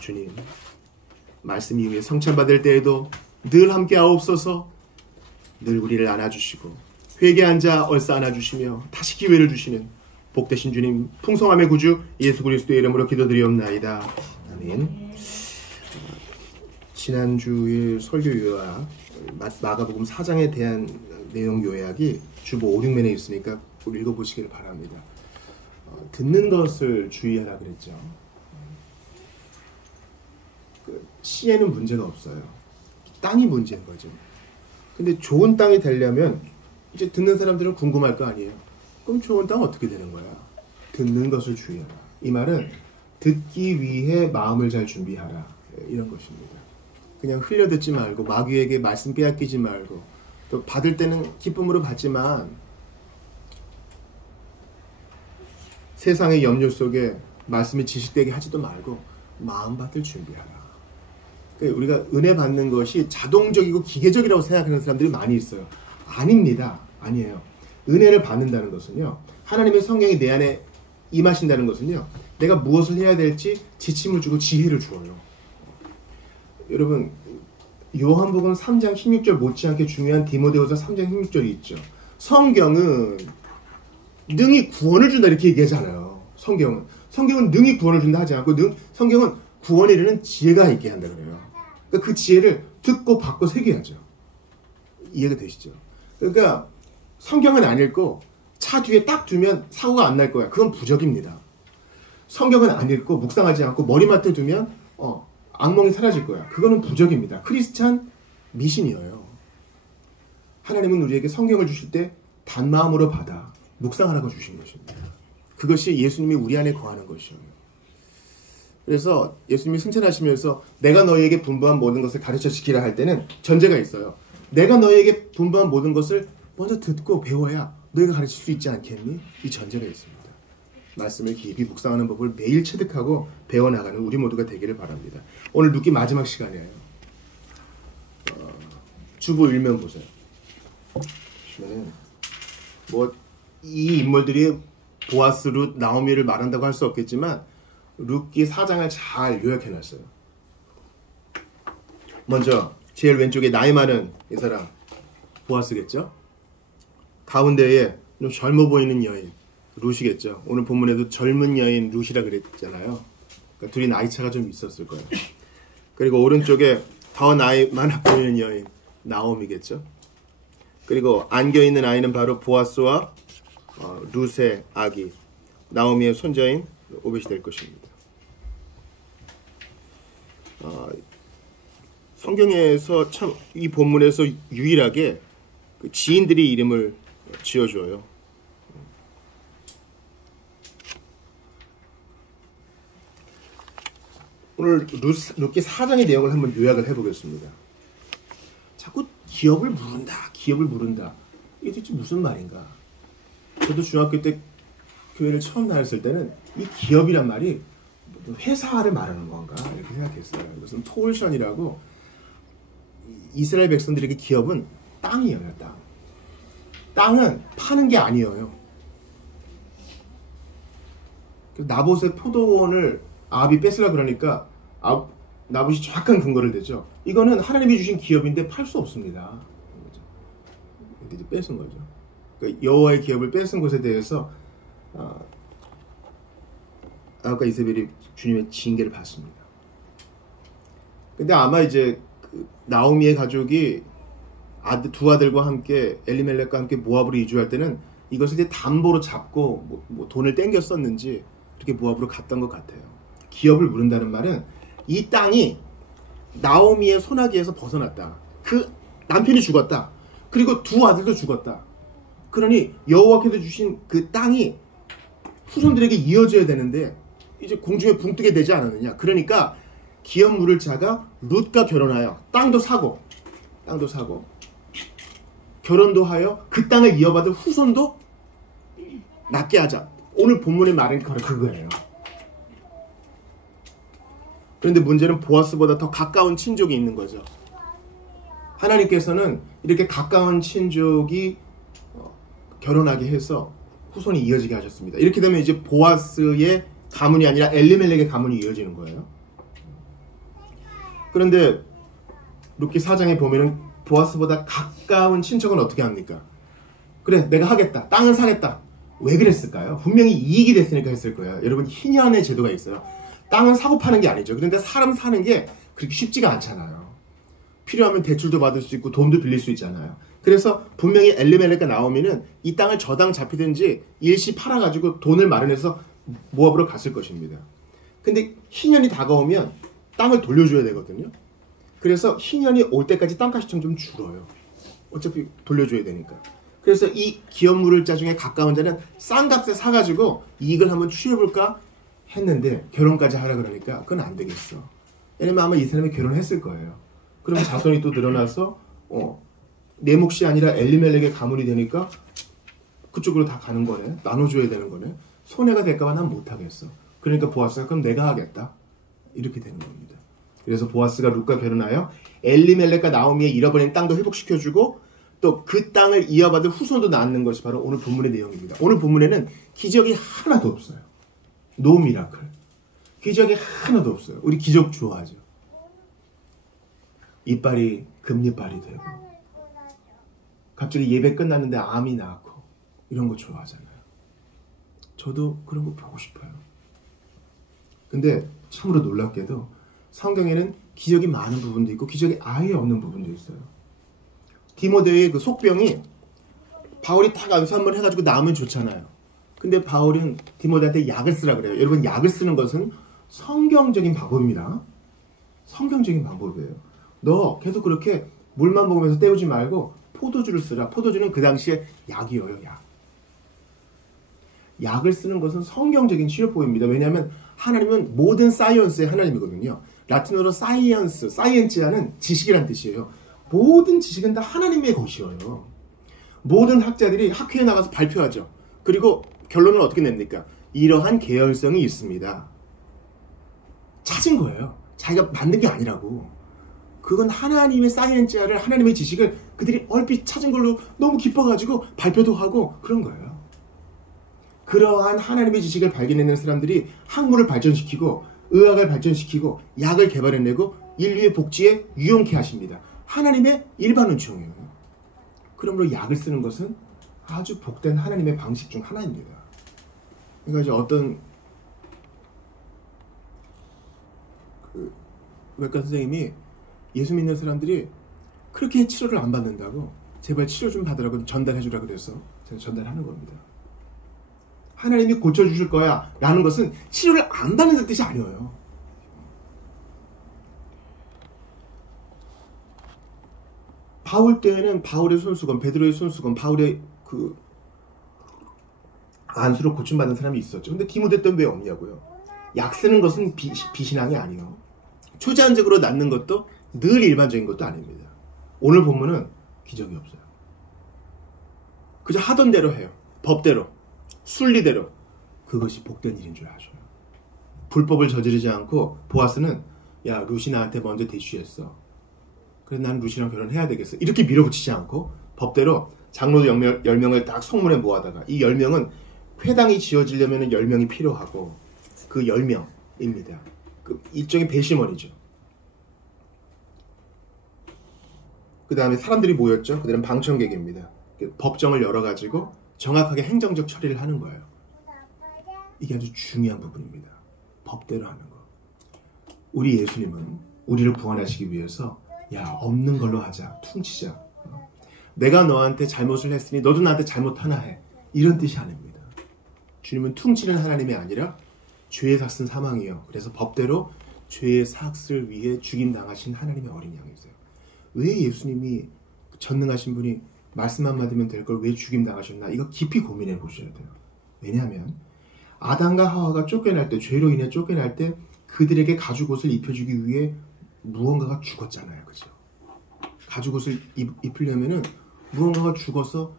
주님, 말씀 이후에 성찬받을 때에도 늘 함께 하옵소서. 늘 우리를 안아주시고 회개한 자 얼싸 안아주시며 다시 기회를 주시는 복되신 주님, 풍성함의 구주 예수 그리스도의 이름으로 기도드리옵나이다. 아멘. 지난주일 설교 요약 마가복음 4장에 대한 내용 요약이 주보 5, 6면에 있으니까 읽어보시기를 바랍니다. 듣는 것을 주의하라 그랬죠. 시에는 문제가 없어요. 땅이 문제인 거죠. 근데 좋은 땅이 되려면 이제 듣는 사람들은 궁금할 거 아니에요. 그럼 좋은 땅 어떻게 되는 거야? 듣는 것을 주의하라. 이 말은 듣기 위해 마음을 잘 준비하라. 이런 것입니다. 그냥 흘려듣지 말고 마귀에게 말씀 빼앗기지 말고 또 받을 때는 기쁨으로 받지만 세상의 염려 속에 말씀이 지식되게 하지도 말고 마음 받을 준비하라. 그러니까 우리가 은혜 받는 것이 자동적이고 기계적이라고 생각하는 사람들이 많이 있어요. 아닙니다. 아니에요. 은혜를 받는다는 것은요, 하나님의 성령이 내 안에 임하신다는 것은요, 내가 무엇을 해야 될지 지침을 주고 지혜를 주어요. 여러분, 요한복음 3장 16절 못지않게 중요한 디모데후서 3장 16절이 있죠. 성경은 능히 구원을 준다 이렇게 얘기하잖아요. 성경은 능히 구원을 준다 하지 않고 성경은 구원에 이르는 지혜가 있게 한다 그래요. 그러니까 그 지혜를 듣고 받고 새겨야죠. 이해가 되시죠? 그러니까 성경은 안 읽고 차 뒤에 딱 두면 사고가 안 날 거야. 그건 부적입니다. 성경은 안 읽고 묵상하지 않고 머리맡에 두면 악몽이 사라질 거야. 그거는 부적입니다. 크리스찬 미신이에요. 하나님은 우리에게 성경을 주실 때 단마음으로 받아 묵상하라고 주신 것입니다. 그것이 예수님이 우리 안에 거하는 것이에요. 그래서 예수님이 승천하시면서 내가 너희에게 분부한 모든 것을 가르쳐 지키라 할 때는 전제가 있어요. 내가 너희에게 분부한 모든 것을 먼저 듣고 배워야 너희가 가르칠 수 있지 않겠니? 이 전제가 있습니다. 말씀을 깊이 묵상하는 법을 매일 체득하고 배워나가는 우리 모두가 되기를 바랍니다. 오늘 룻기 마지막 시간이에요. 주보 1면 보세요. 이 인물들이 보아스, 룻, 나오미를 말한다고 할 수 없겠지만 룻기 4장을 잘 요약해놨어요. 먼저 제일 왼쪽에 나이 많은 이 사람 보아스겠죠. 가운데에 좀 젊어 보이는 여인 룻이겠죠. 오늘 본문에도 젊은 여인 룻이라 그랬잖아요. 그러니까 둘이 나이 차가 좀 있었을 거예요. 그리고 오른쪽에 더 나이 많아 보이는 여인 나오미겠죠. 그리고 안겨있는 아이는 바로 보아스와 룻의 아기 나오미의 손자인 오벳이 될 것입니다. 성경에서 참 이 본문에서 유일하게 그 지인들이 이름을 지어줘요. 오늘 룻기 4장의 내용을 한번 요약을 해보겠습니다. 자꾸 기업을 물은다. 이게 도대체 무슨 말인가? 저도 중학교 때 교회를 처음 나왔을 때는 이 기업이란 말이 회사를 말하는 건가 이렇게 생각했어요. 무슨 토울션이라고 이스라엘 백성들에게 기업은 땅이에요. 땅은 파는 게 아니에요. 나봇의 포도원을 아합이 뺏으려 그러니까 나봇이 정확한 근거를 대죠. 이거는 하나님이 주신 기업인데 팔 수 없습니다. 근데 이제 뺏은 거죠. 그러니까 여호와의 기업을 뺏은 것에 대해서 아합과 이세벨이 주님의 징계를 받습니다. 근데 아마 이제 나오미의 가족이 두 아들과 함께 엘리멜렉과 함께 모압으로 이주할 때는 이것을 이제 담보로 잡고 뭐 돈을 땡겨 썼는지 그렇게 모압으로 갔던 것 같아요. 기업을 물은다는 말은 이 땅이 나오미의 손아귀에서 벗어났다. 그 남편이 죽었다. 그리고 두 아들도 죽었다. 그러니 여호와께서 주신 그 땅이 후손들에게 이어져야 되는데 이제 공중에 붕 뜨게 되지 않았느냐. 그러니까 기업 물을 자가 룻과 결혼하여 땅도 사고 결혼도 하여 그 땅을 이어받을 후손도 낳게 하자. 오늘 본문의 말은 바로 그거예요. 그런데 문제는 보아스보다 더 가까운 친족이 있는 거죠. 하나님께서는 이렇게 가까운 친족이 결혼하게 해서 후손이 이어지게 하셨습니다. 이렇게 되면 이제 보아스의 가문이 아니라 엘리멜렉의 가문이 이어지는 거예요. 그런데 룻기 4장에 보면은 보아스보다 가까운 친척은 어떻게 합니까? 그래, 내가 하겠다. 땅을 사겠다. 왜 그랬을까요? 분명히 이익이 됐으니까 했을 거예요. 여러분, 희년의 제도가 있어요. 땅은 사고 파는 게 아니죠. 그런데 사람 사는 게 그렇게 쉽지가 않잖아요. 필요하면 대출도 받을 수 있고 돈도 빌릴 수 있잖아요. 그래서 분명히 엘리멜렉과 나오미는 이 땅을 저당 잡히든지 일시 팔아가지고 돈을 마련해서 모압으로 갔을 것입니다. 근데 희년이 다가오면 땅을 돌려줘야 되거든요. 그래서 희년이 올 때까지 땅값이 좀 줄어요. 어차피 돌려줘야 되니까. 그래서 이 기업 물을 자 중에 가까운 자는 싼 값에 사가지고 이익을 한번 취해볼까 했는데 결혼까지 하라 그러니까 그건 안 되겠어. 왜냐면 아마 이 사람이 결혼했을 거예요. 그럼 자손이 또 늘어나서 내 몫이 아니라 엘리멜렉의 가문이 되니까 그쪽으로 다 가는 거네. 나눠줘야 되는 거네. 손해가 될까봐 난 못하겠어. 그러니까 보아스가 그럼 내가 하겠다. 이렇게 되는 겁니다. 그래서 보아스가 룻과 결혼하여 엘리멜렉과 나오미의 잃어버린 땅도 회복시켜주고 또 그 땅을 이어받을 후손도 낳는 것이 바로 오늘 본문의 내용입니다. 오늘 본문에는 기적이 하나도 없어요. 노 미라클. 기적이 하나도 없어요. 우리 기적 좋아하죠. 이빨이 금리빨이 되고 갑자기 예배 끝났는데 암이 나고 이런 거 좋아하잖아요. 저도 그런 거 보고 싶어요. 근데 참으로 놀랍게도 성경에는 기적이 많은 부분도 있고 기적이 아예 없는 부분도 있어요. 디모데의 그 속병이 바울이 딱 안수 한번 해가지고 나으면 좋잖아요. 근데 바울은 디모데한테 약을 쓰라 그래요. 여러분, 약을 쓰는 것은 성경적인 방법입니다. 성경적인 방법이에요. 너 계속 그렇게 물만 먹으면서 때우지 말고 포도주를 쓰라. 포도주는 그 당시에 약이에요. 약. 약을 쓰는 것은 성경적인 치료법입니다. 왜냐하면 하나님은 모든 사이언스의 하나님이거든요. 라틴어로 사이언스, 사이엔치아는 지식이란 뜻이에요. 모든 지식은 다 하나님의 것이에요. 모든 학자들이 학회에 나가서 발표하죠. 그리고 결론은 어떻게 냅니까? 이러한 계열성이 있습니다. 찾은 거예요. 자기가 만든 게 아니라고. 그건 하나님의 사이엔치아를, 하나님의 지식을 그들이 얼핏 찾은 걸로 너무 기뻐가지고 발표도 하고 그런 거예요. 그러한 하나님의 지식을 발견해낸 사람들이 학문을 발전시키고 의학을 발전시키고 약을 개발해내고 인류의 복지에 유용케 하십니다. 하나님의 일반 은총이에요. 그러므로 약을 쓰는 것은 아주 복된 하나님의 방식 중 하나입니다. 그러니까 이제 어떤 그 외과 선생님이 예수 믿는 사람들이 그렇게 치료를 안 받는다고 제발 치료 좀 받으라고 전달해 주라고 그래서 제가 전달하는 겁니다. 하나님이 고쳐주실 거야 라는 것은 치료를 안 받는 뜻이 아니에요. 바울 때에는 바울의 손수건, 베드로의 손수건, 바울의 그 안수로 고침받은 사람이 있었죠. 근데 디모데 때는 왜 없냐고요. 약 쓰는 것은 비신앙이 아니에요. 초자연적으로 낫는 것도 늘 일반적인 것도 아닙니다. 오늘 본문은 기적이 없어요. 그저 하던 대로 해요. 법대로, 순리대로. 그것이 복된 일인 줄 아셔요. 불법을 저지르지 않고 보아스는 야, 루시 나한테 먼저 대쉬했어. 그래서 난 루시랑 결혼해야 되겠어. 이렇게 밀어붙이지 않고 법대로 장로 10명을 딱 성문에 모아다가 이 10명은 회당이 지어지려면 10명이 필요하고 그 10명입니다. 그 일종의 배심원이죠. 그 다음에 사람들이 모였죠. 그들은 방청객입니다. 법정을 열어가지고 정확하게 행정적 처리를 하는 거예요. 이게 아주 중요한 부분입니다. 법대로 하는 거. 우리 예수님은 우리를 구원하시기 위해서 야, 없는 걸로 하자. 퉁치자. 내가 너한테 잘못을 했으니 너도 나한테 잘못 하나 해. 이런 뜻이 아닙니다. 주님은 퉁치는 하나님이 아니라 죄의 삭은 사망이에요. 그래서 법대로 죄의 삭을 위해 죽임당하신 하나님의 어린 양이세요. 왜 예수님이 전능하신 분이 말씀만 받으면 될 걸 왜 죽임당하셨나? 이거 깊이 고민해 보셔야 돼요. 왜냐하면 아담과 하와가 쫓겨날 때, 죄로 인해 쫓겨날 때 그들에게 가죽옷을 입혀주기 위해 무언가가 죽었잖아요. 그죠? 가죽옷을 입으려면은 무언가가 죽어서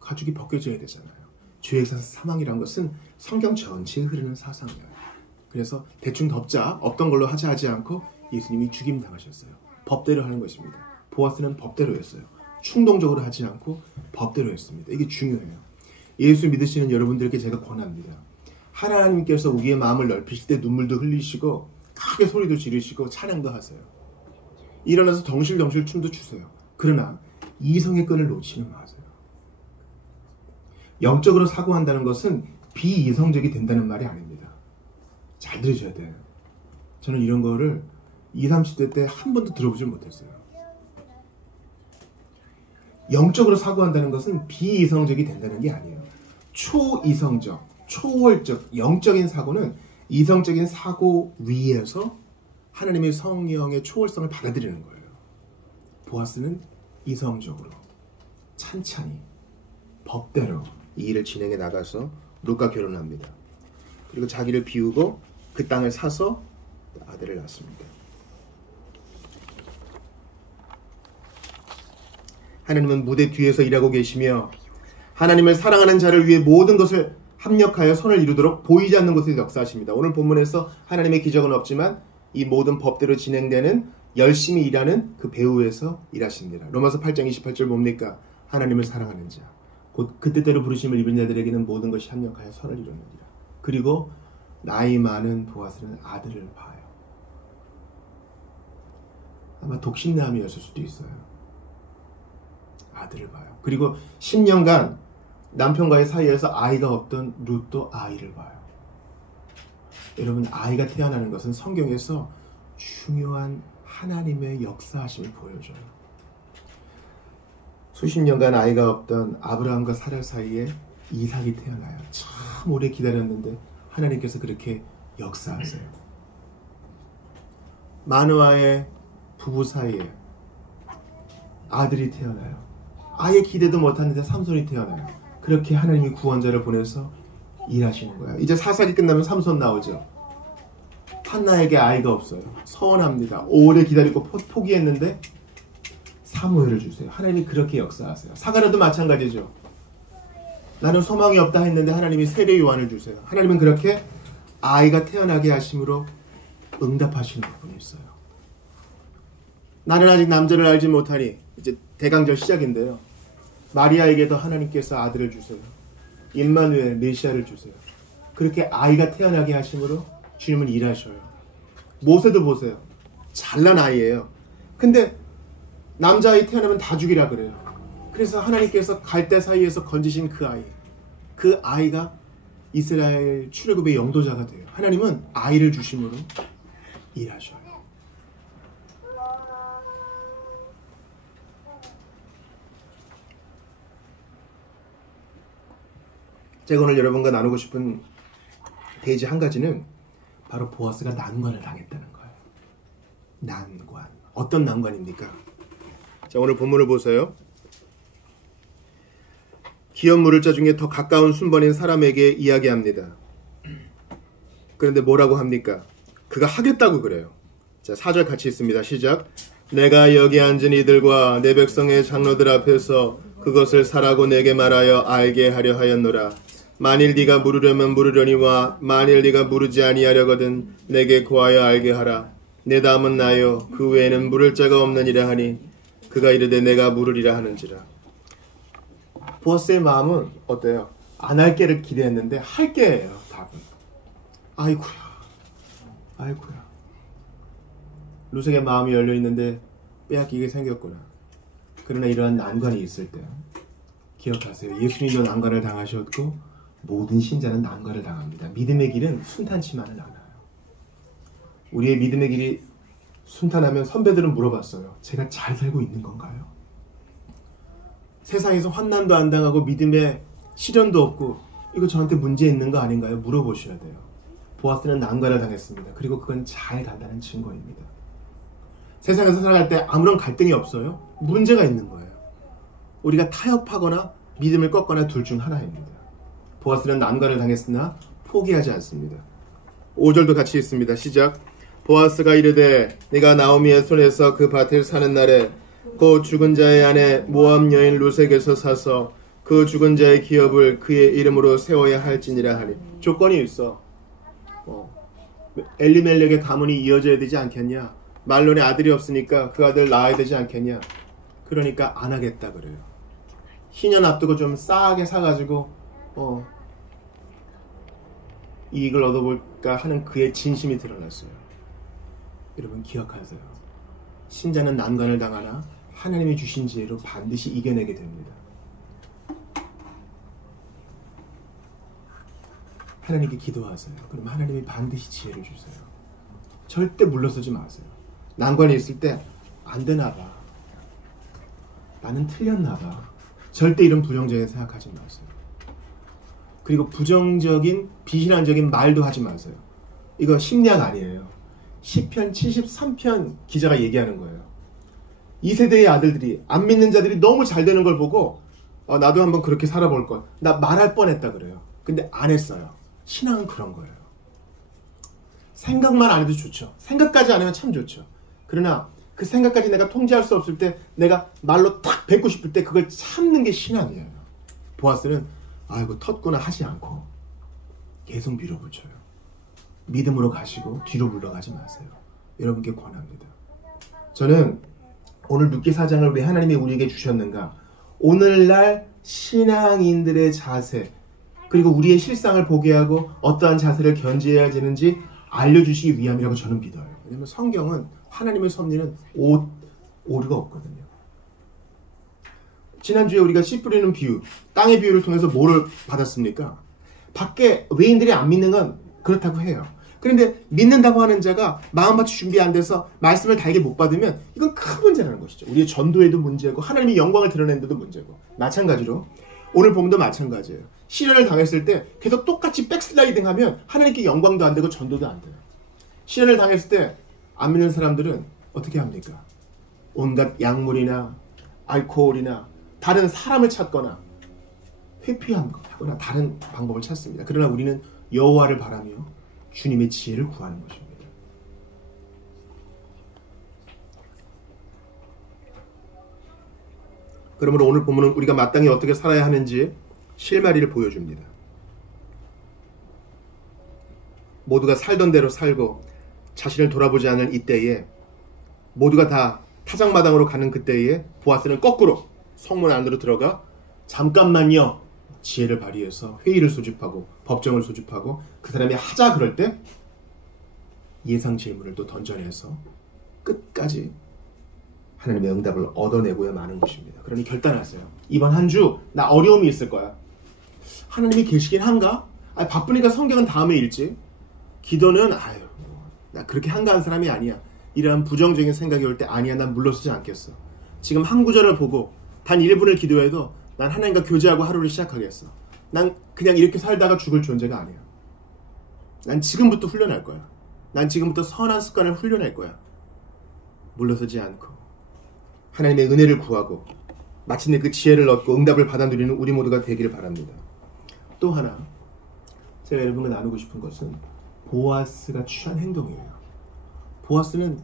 가죽이 벗겨져야 되잖아요. 죄의 사망이란 것은 성경 전체에 흐르는 사상이에요. 그래서 대충 덮자, 없던 걸로 하지 않고 예수님이 죽임당하셨어요. 법대로 하는 것입니다. 보아스는 법대로 했어요. 충동적으로 하지 않고 법대로 했습니다. 이게 중요해요. 예수 믿으시는 여러분들께 제가 권합니다. 하나님께서 우리의 마음을 넓히실 때 눈물도 흘리시고 크게 소리도 지르시고 찬양도 하세요. 일어나서 덩실덩실 춤도 추세요. 그러나 이성의 끈을 놓치는 마세요. 영적으로 사고한다는 것은 비이성적이 된다는 말이 아닙니다. 잘 들으셔야 돼요. 저는 이런 거를 20, 30대 때 한 번도 들어보지 못했어요. 영적으로 사고한다는 것은 비이성적이 된다는 게 아니에요. 초이성적, 초월적, 영적인 사고는 이성적인 사고 위에서 하나님의 성령의 초월성을 받아들이는 거예요. 보아스는 이성적으로 찬찬히 법대로 이 일을 진행해 나가서 룻과 결혼합니다. 그리고 자기를 비우고 그 땅을 사서 아들을 낳습니다. 하나님은 무대 뒤에서 일하고 계시며 하나님을 사랑하는 자를 위해 모든 것을 합력하여 선을 이루도록 보이지 않는 곳에서 역사하십니다. 오늘 본문에서 하나님의 기적은 없지만 이 모든 법대로 진행되는 열심히 일하는 그 배후에서 일하십니다. 로마서 8장 28절 뭡니까? 하나님을 사랑하는 자 곧 그 뜻대로 부르심을 입은 자들에게는 모든 것이 합력하여 선을 이루느니라. 그리고 나이 많은 보아스는 아들을 봐요. 아마 독신남이었을 수도 있어요. 아들을 봐요. 그리고 10년간 남편과의 사이에서 아이가 없던 룻도 아이를 봐요. 여러분, 아이가 태어나는 것은 성경에서 중요한 하나님의 역사하심을 보여줘요. 수십 년간 아이가 없던 아브라함과 사라 사이에 이삭이 태어나요. 참 오래 기다렸는데 하나님께서 그렇게 역사하세요. 마누아의 부부 사이에 아들이 태어나요. 아예 기대도 못했는데 삼손이 태어나요. 그렇게 하나님이 구원자를 보내서 일하시는 거예요. 이제 사사기 끝나면 삼손 나오죠. 한나에게 아이가 없어요. 서운합니다. 오래 기다리고 포기했는데 사무엘을 주세요. 하나님이 그렇게 역사하세요. 사가랴도 마찬가지죠. 나는 소망이 없다 했는데 하나님이 세례 요한을 주세요. 하나님은 그렇게 아이가 태어나게 하심으로 응답하시는 부분이 있어요. 나는 아직 남자를 알지 못하니 이제 대강절 시작인데요. 마리아에게도 하나님께서 아들을 주세요. 임마누엘 메시아를 주세요. 그렇게 아이가 태어나게 하심으로 주님은 일하셔요. 모세도 보세요. 잘난 아이예요. 근데 남자아이 태어나면 다 죽이라 그래요. 그래서 하나님께서 갈대 사이에서 건지신 그 아이가 이스라엘 출애굽의 영도자가 돼요. 하나님은 아이를 주심으로 일하셔요. 제가 오늘 여러분과 나누고 싶은 대지 한 가지는 바로 보아스가 난관을 당했다는 거예요. 난관. 어떤 난관입니까? 자, 오늘 본문을 보세요. 기업 물을 자 중에 더 가까운 순번인 사람에게 이야기합니다. 그런데 뭐라고 합니까? 그가 하겠다고 그래요. 자, 4절 같이 있습니다. 시작. 내가 여기 앉은 이들과 내 백성의 장로들 앞에서 그것을 사라고 내게 말하여 알게 하려 하였노라. 만일 네가 물으려면 물으려니와 만일 네가 물으지 아니하려거든 내게 고하여 알게 하라. 내 다음은 나요 그 외에는 물을 자가 없느니라 하니 그가 이르되 내가 물으리라 하는지라. 보아스의 마음은 어때요? 안 할 게를 기대했는데 할 게예요. 답은. 아이고야. 룻에게 마음이 열려있는데 빼앗기게 생겼구나. 그러나 이러한 난관이 있을 때 기억하세요. 예수님도 난관을 당하셨고 모든 신자는 난관을 당합니다. 믿음의 길은 순탄치만은 않아요. 우리의 믿음의 길이 순탄하면 선배들은 물어봤어요. 제가 잘 살고 있는 건가요? 세상에서 환난도 안 당하고 믿음에 시련도 없고 이거 저한테 문제 있는 거 아닌가요? 물어보셔야 돼요. 보아스는 난관을 당했습니다. 그리고 그건 잘 간다는 증거입니다. 세상에서 살아갈 때 아무런 갈등이 없어요? 문제가 있는 거예요. 우리가 타협하거나 믿음을 꺾거나 둘 중 하나입니다. 보아스는 난관을 당했으나 포기하지 않습니다. 5절도 같이 있습니다. 시작. 보아스가 이르되 네가 나오미의 손에서 그 밭을 사는 날에 그 죽은 자의 아내 모압 여인 룻에게서 사서 그 죽은 자의 기업을 그의 이름으로 세워야 할지니라 하니. 조건이 있어. 엘리멜렉의 가문이 이어져야 되지 않겠냐. 말론의 아들이 없으니까 그 아들 낳아야 되지 않겠냐. 그러니까 안 하겠다 그래요. 희년 앞두고 좀 싸게 사가지고 이익을 얻어볼까 하는 그의 진심이 드러났어요. 여러분 기억하세요. 신자는 난관을 당하나 하나님이 주신 지혜로 반드시 이겨내게 됩니다. 하나님께 기도하세요. 그럼 하나님이 반드시 지혜를 주세요. 절대 물러서지 마세요. 난관이 있을 때 안 되나 봐. 나는 틀렸나 봐. 절대 이런 부정적인 생각하지 마세요. 그리고 부정적인 비신앙적인 말도 하지 마세요. 이거 심리학 아니에요. 시편 73편 기자가 얘기하는 거예요. 이 세대의 아들들이 안 믿는 자들이 너무 잘 되는 걸 보고 나도 한번 그렇게 살아볼 걸. 나 말할 뻔했다 그래요. 근데 안 했어요. 신앙은 그런 거예요. 생각만 안 해도 좋죠. 생각까지 안 하면 참 좋죠. 그러나 그 생각까지 내가 통제할 수 없을 때 내가 말로 탁 뱉고 싶을 때 그걸 참는 게 신앙이에요. 보아스는 아이고 텄구나 하지 않고 계속 밀어붙여요. 믿음으로 가시고 뒤로 물러가지 마세요. 여러분께 권합니다. 저는 오늘 룻기 4장을 왜 하나님이 우리에게 주셨는가? 오늘날 신앙인들의 자세 그리고 우리의 실상을 보게 하고 어떠한 자세를 견지해야 되는지 알려주시기 위함이라고 저는 믿어요. 왜냐하면 성경은 하나님을 섭리는 오류가 없거든요. 지난주에 우리가 씨 뿌리는 비유, 땅의 비유를 통해서 뭐를 받았습니까? 밖에 외인들이 안 믿는 건 그렇다고 해요. 그런데 믿는다고 하는 자가 마음밭이 준비 안 돼서 말씀을 달게 못 받으면 이건 큰 문제라는 것이죠. 우리의 전도에도 문제고 하나님의 영광을 드러내는 데도 문제고 마찬가지로 오늘 본문도 마찬가지예요. 시련을 당했을 때 계속 똑같이 백슬라이딩 하면 하나님께 영광도 안 되고 전도도 안 돼요. 시련을 당했을 때 안 믿는 사람들은 어떻게 합니까? 온갖 약물이나 알코올이나 다른 사람을 찾거나 회피하거나 다른 방법을 찾습니다. 그러나 우리는 여호와를 바라며 주님의 지혜를 구하는 것입니다. 그러므로 오늘 본문은 우리가 마땅히 어떻게 살아야 하는지 실마리를 보여줍니다. 모두가 살던 대로 살고 자신을 돌아보지 않을 이때에 모두가 다 타작마당으로 가는 그때에 보아스는 거꾸로 성문 안으로 들어가 잠깐만요 지혜를 발휘해서 회의를 소집하고 법정을 소집하고 그 사람이 하자 그럴 때 예상 질문을 또 던져내서 끝까지 하나님의 응답을 얻어내고야 마는 것입니다. 그러니 결단하세요. 이번 한 주 나 어려움이 있을 거야. 하나님이 계시긴 한가? 바쁘니까 성경은 다음에 읽지. 기도는 나 그렇게 한가한 사람이 아니야. 이러한 부정적인 생각이 올 때 아니야 난 물러서지 않겠어. 지금 한 구절을 보고 단 1분을 기도해도 난 하나님과 교제하고 하루를 시작하겠어. 난 그냥 이렇게 살다가 죽을 존재가 아니야. 난 지금부터 훈련할 거야. 난 지금부터 선한 습관을 훈련할 거야. 물러서지 않고 하나님의 은혜를 구하고 마침내 그 지혜를 얻고 응답을 받아 누리는 우리 모두가 되기를 바랍니다. 또 하나 제가 여러분과 나누고 싶은 것은 보아스가 취한 행동이에요. 보아스는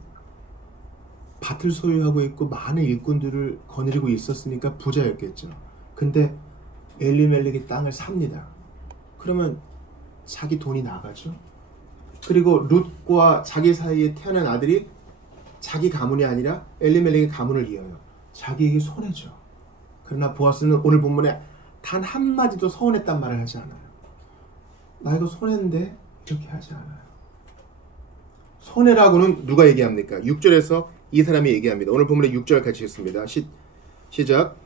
밭을 소유하고 있고 많은 일꾼들을 거느리고 있었으니까 부자였겠죠. 근데 엘리멜렉이 땅을 삽니다. 그러면 자기 돈이 나가죠. 그리고 룻과 자기 사이에 태어난 아들이 자기 가문이 아니라 엘리멜렉의 가문을 이어요. 자기에게 손해죠. 그러나 보아스는 오늘 본문에 단 한마디도 서운했단 말을 하지 않아요. 나 이거 손해인데 이렇게 하지 않아요. 손해라고는 누가 얘기합니까? 6절에서 이 사람이 얘기합니다. 오늘 본문에 6절 같이 읽습니다. 시작.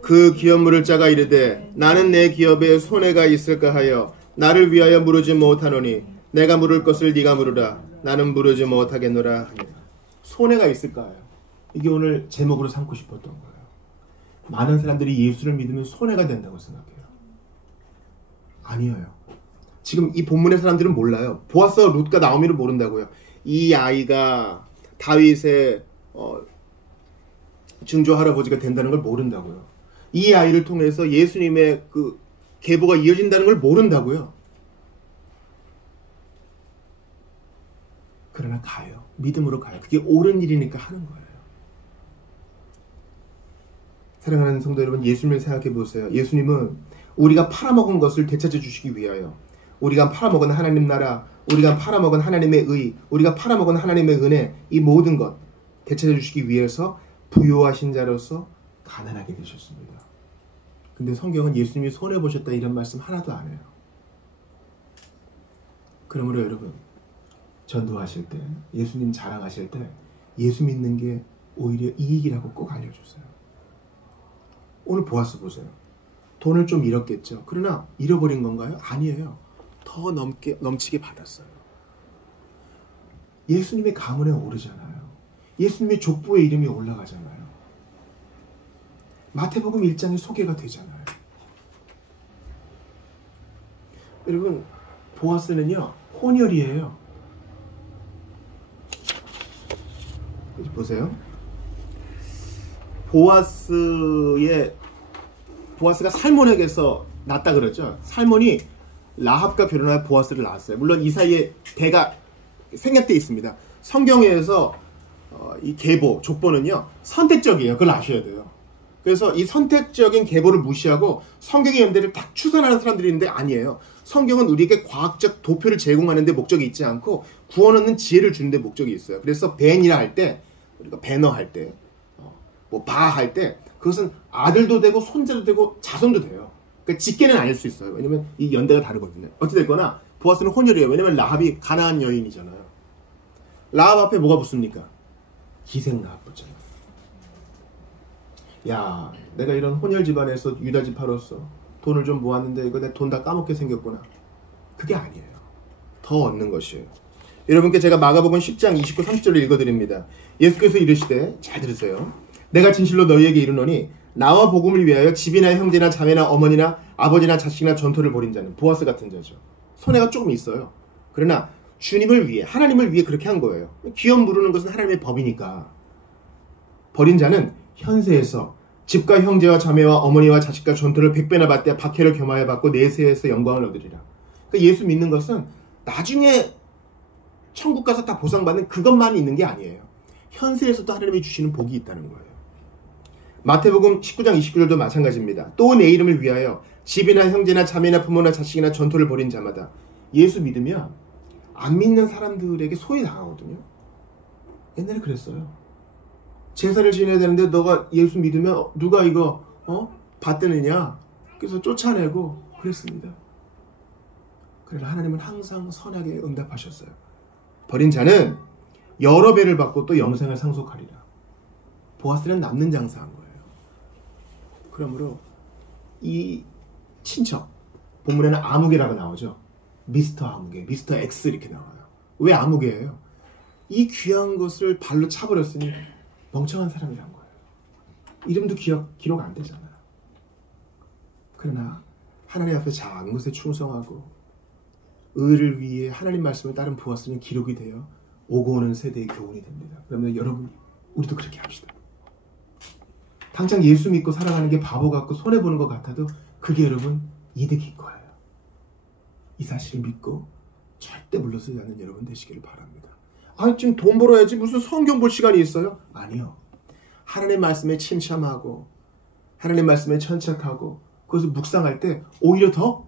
그 기업물을 짜가 이르되 나는 내 기업에 손해가 있을까 하여 나를 위하여 물으지 못하노니 내가 물을 것을 네가 물으라. 나는 물으지 못하겠노라 합니다. 손해가 있을까요? 이게 오늘 제목으로 삼고 싶었던 거예요. 많은 사람들이 예수를 믿으면 손해가 된다고 생각해요. 아니에요. 지금 이 본문의 사람들은 몰라요. 보아스, 룻과 나오미를 모른다고요. 이 아이가 다윗의 증조 할아버지가 된다는 걸 모른다고요. 이 아이를 통해서 예수님의 그 계보가 이어진다는 걸 모른다고요. 그러나 가요. 믿음으로 가요. 그게 옳은 일이니까 하는 거예요. 사랑하는 성도 여러분, 예수님을 생각해 보세요. 예수님은 우리가 팔아먹은 것을 되찾아 주시기 위하여, 우리가 팔아먹은 하나님 나라, 우리가 팔아먹은 하나님의 의, 우리가 팔아먹은 하나님의 은혜, 이 모든 것 되찾아 주시기 위해서 부요하신 자로서 가난하게 되셨습니다. 근데 성경은 예수님이 손해보셨다 이런 말씀 하나도 안 해요. 그러므로 여러분, 전도하실 때, 예수님 자랑하실 때 예수 믿는 게 오히려 이익이라고 꼭 알려주세요. 오늘 보아스 보세요. 돈을 좀 잃었겠죠. 그러나 잃어버린 건가요? 아니에요. 더 넘치게 받았어요. 예수님의 가문에 오르잖아요. 예수님의 족보의 이름이 올라가잖아요. 마태복음 1장에 소개가 되잖아요. 여러분, 보아스는요 혼혈이에요. 보세요. 보아스가 살몬에게서 낳았다 그랬죠. 살몬이 라합과 결혼하여 보아스를 낳았어요. 물론 이 사이에 대가 생략되어 있습니다. 성경에서 이 계보, 족보는요 선택적이에요. 그걸 아셔야 돼요. 그래서 이 선택적인 계보를 무시하고 성경의 연대를 딱 추선하는 사람들이 있는데 아니에요. 성경은 우리에게 과학적 도표를 제공하는 데 목적이 있지 않고 구원 얻는 지혜를 주는 데 목적이 있어요. 그래서 벤이라 할 때, 우리가 배너 할 때, 뭐 바 할 때 그것은 아들도 되고 손자도 되고 자손도 돼요. 그러니까 직계는 아닐 수 있어요. 왜냐면 이 연대가 다르거든요. 어찌됐거나 보아스는 혼혈이에요. 왜냐면 라합이 가나안 여인이잖아요. 라합 앞에 뭐가 붙습니까? 기생 라합 붙잖아요. 야, 내가 이런 혼혈 집안에서 유다 지파로서 돈을 좀 모았는데 이거 내 돈 다 까먹게 생겼구나. 그게 아니에요. 더 얻는 것이에요. 여러분께 제가 마가복음 10장 29, 30절을 읽어드립니다. 예수께서 이르시되, 잘 들으세요. 내가 진실로 너희에게 이르노니 나와 복음을 위하여 집이나 형제나 자매나 어머니나 아버지나 자식이나 전토를 벌인 자는 보아스 같은 자죠. 손해가 조금 있어요. 그러나 주님을 위해, 하나님을 위해 그렇게 한 거예요. 기업 무르는 것은 하나님의 법이니까. 벌인 자는 현세에서 집과 형제와 자매와 어머니와 자식과 전토를 100배나 받되 박해를 겸하여 받고 내세에서 영광을 얻으리라. 그러니까 예수 믿는 것은 나중에 천국 가서 다 보상받는 그것만 있는 게 아니에요. 현세에서도 하나님이 주시는 복이 있다는 거예요. 마태복음 19장 29절도 마찬가지입니다. 또 내 이름을 위하여 집이나 형제나 자매나 부모나 자식이나 전토를 벌인 자마다. 예수 믿으면 안 믿는 사람들에게 소외당하거든요. 옛날에 그랬어요. 제사를 지내야 되는데 너가 예수 믿으면 누가 이거 받드느냐. 그래서 쫓아내고 그랬습니다. 그러나 하나님은 항상 선하게 응답하셨어요. 벌인 자는 여러 배를 받고 또 영생을 상속하리라. 보아스는 남는 장사한 거예요. 그러므로 이 친척, 본문에는 아무개라고 나오죠. 미스터 아무개, 미스터 X 이렇게 나와요. 왜 아무개예요? 이 귀한 것을 발로 차버렸으니 멍청한 사람이란 거예요. 이름도 기록 안 되잖아요. 그러나 하나님 앞에 작은 것에 충성하고 의를 위해 하나님 말씀을 따른 보았으면 기록이 되어 오고 오는 세대의 교훈이 됩니다. 그러면 여러분, 우리도 그렇게 합시다. 당장 예수 믿고 살아가는 게 바보 같고 손해보는 것 같아도 그게 여러분 이득일 거예요. 이 사실을 믿고 절대 물러서지 않는 여러분 되시기를 바랍니다. 아니 지금 돈 벌어야지 무슨 성경 볼 시간이 있어요? 아니요. 하나님 말씀에 침참하고 하나님 말씀에 천착하고 그것을 묵상할 때 오히려 더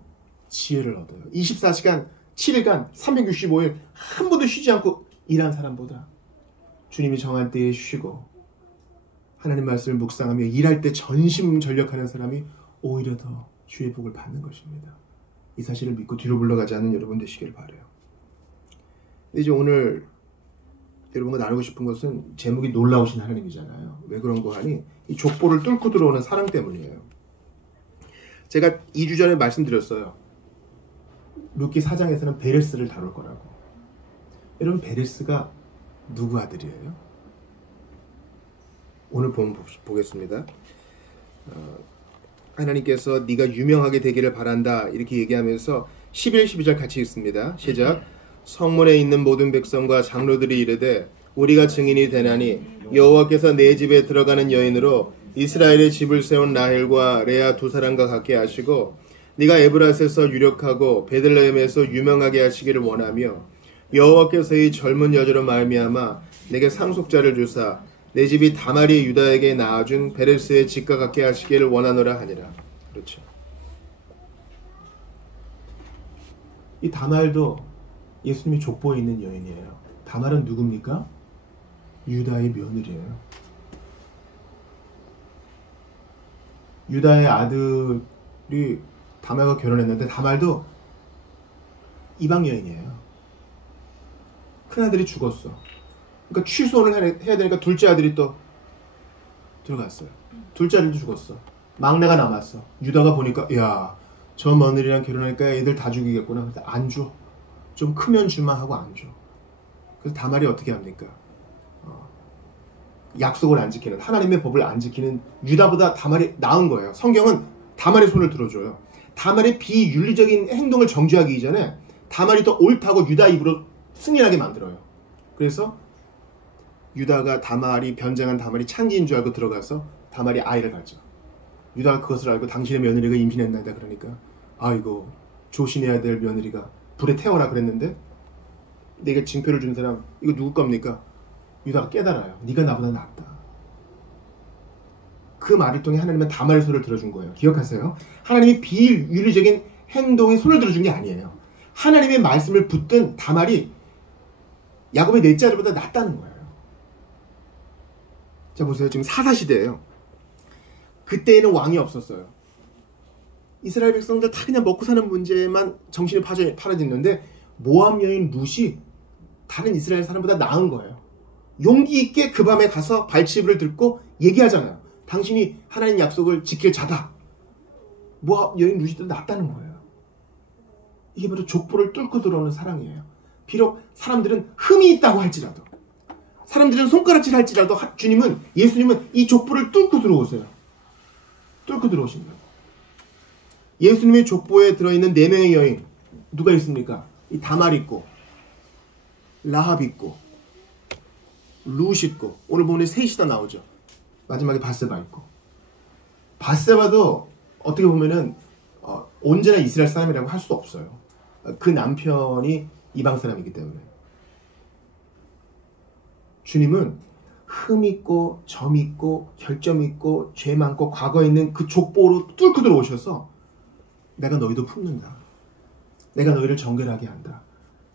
지혜를 얻어요. 24시간 7일간 365일 한 번도 쉬지 않고 일한 사람보다 주님이 정한 때에 쉬고 하나님 말씀을 묵상하며 일할 때 전심전력하는 사람이 오히려 더 주의 복을 받는 것입니다. 이 사실을 믿고 뒤로 물러가지 않는 여러분 되시기를 바라요. 근데 이제 오늘 여러분과 나누고 싶은 것은 제목이 놀라우신 하나님이잖아요. 왜 그런 거 하니? 이 족보를 뚫고 들어오는 사랑 때문이에요. 제가 2주 전에 말씀드렸어요. 룻기 4장에서는 베레스를 다룰 거라고. 여러분 베레스가 누구 아들이에요? 오늘 보겠습니다. 하나님께서 네가 유명하게 되기를 바란다 이렇게 얘기하면서 11, 12절 같이 읽습니다. 시작. 성문에 있는 모든 백성과 장로들이 이르되 우리가 증인이 되나니 여호와께서 내 집에 들어가는 여인으로 이스라엘의 집을 세운 라헬과 레아 두 사람과 같게 하시고 네가 에브라스에서 유력하고 베들레헴에서 유명하게 하시기를 원하며 여호와께서 이 젊은 여자로 말미암아 내게 상속자를 주사 내 집이 다말이 유다에게 낳아준 베레스의 집과 같게 하시기를 원하노라 하니라. 그렇죠. 이 다말도 예수님이 족보에 있는 여인이에요. 다말은 누굽니까? 유다의 며느리예요. 유다의 아들이 다말과 결혼했는데 다말도 이방 여인이에요. 큰아들이 죽었어. 그러니까 취소를 해야 되니까 둘째 아들이 또 들어갔어요. 둘째 아들도 죽었어. 막내가 남았어. 유다가 보니까 야, 저 며느리랑 결혼하니까 애들 다 죽이겠구나. 그래서 안 줘. 좀 크면 주마 하고 안 줘. 그래서 다말이 어떻게 합니까? 약속을 안 지키는, 하나님의 법을 안 지키는 유다보다 다말이 나은 거예요. 성경은 다말의 손을 들어줘요. 다말의 비윤리적인 행동을 정죄하기 이전에 다말이 더 옳다고 유다 입으로 승인하게 만들어요. 그래서 유다가 다말이 변장한 다말이 창기인 줄 알고 들어가서 다말이 아이를 갖죠. 유다가 그것을 알고 당신의 며느리가 임신했나이다 그러니까 아이고 조심해야 될 며느리가 불에 태워라 그랬는데 내가 징표를 준 사람 이거 누구 겁니까? 유다가 깨달아요. 네가 나보다 낫다. 그 말을 통해 하나님은 다말의 소리를 들어준 거예요. 기억하세요? 하나님이 비윤리적인 행동에 손을 들어준 게 아니에요. 하나님의 말씀을 붙든 다말이 야곱의 넷째 아들보다 낫다는 거예요. 자, 보세요. 지금 사사시대예요. 그때에는 왕이 없었어요. 이스라엘 백성들 다 그냥 먹고 사는 문제만 정신이 파라졌는데 모압 여인 룻이 다른 이스라엘 사람보다 나은 거예요. 용기 있게 그 밤에 가서 발치부를 들고 얘기하잖아요. 당신이 하나님 약속을 지킬 자다. 모압 여인 룻이 더 낫다는 거예요. 이게 바로 족보를 뚫고 들어오는 사랑이에요. 비록 사람들은 흠이 있다고 할지라도, 사람들은 손가락질 할지라도 예수님은 이 족보를 뚫고 들어오세요. 뚫고 들어오십니다. 예수님의 족보에 들어있는 4명의 여인 누가 있습니까? 이 다말 있고, 라합 있고, 룻 있고, 오늘 보면 셋이 다 나오죠. 마지막에 바세바 있고. 바세바도 어떻게 보면은 언제나 이스라엘 사람이라고 할 수 없어요. 그 남편이 이방 사람이기 때문에. 주님은 흠 있고 점 있고 결점 있고 죄 많고 과거에 있는 그 족보로 뚫고 들어오셔서 내가 너희도 품는다. 내가 너희를 정결하게 한다.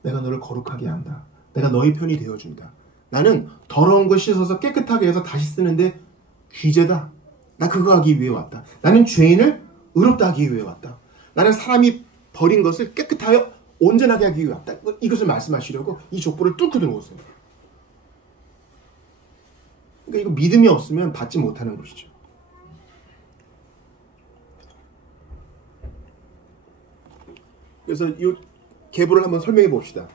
내가 너를 거룩하게 한다. 내가 너희 편이 되어준다. 나는 더러운 거 씻어서 깨끗하게 해서 다시 쓰는데 귀재다. 나 그거 하기 위해 왔다. 나는 죄인을 의롭다 하기 위해 왔다. 나는 사람이 버린 것을 깨끗하여 온전하게 하기 위해 왔다. 이것을 말씀하시려고 이 족보를 뚫고 들어오세요. 그러니까 이거 믿음이 없으면 받지 못하는 것이죠. 그래서 이 계보를 한번 설명해 봅시다.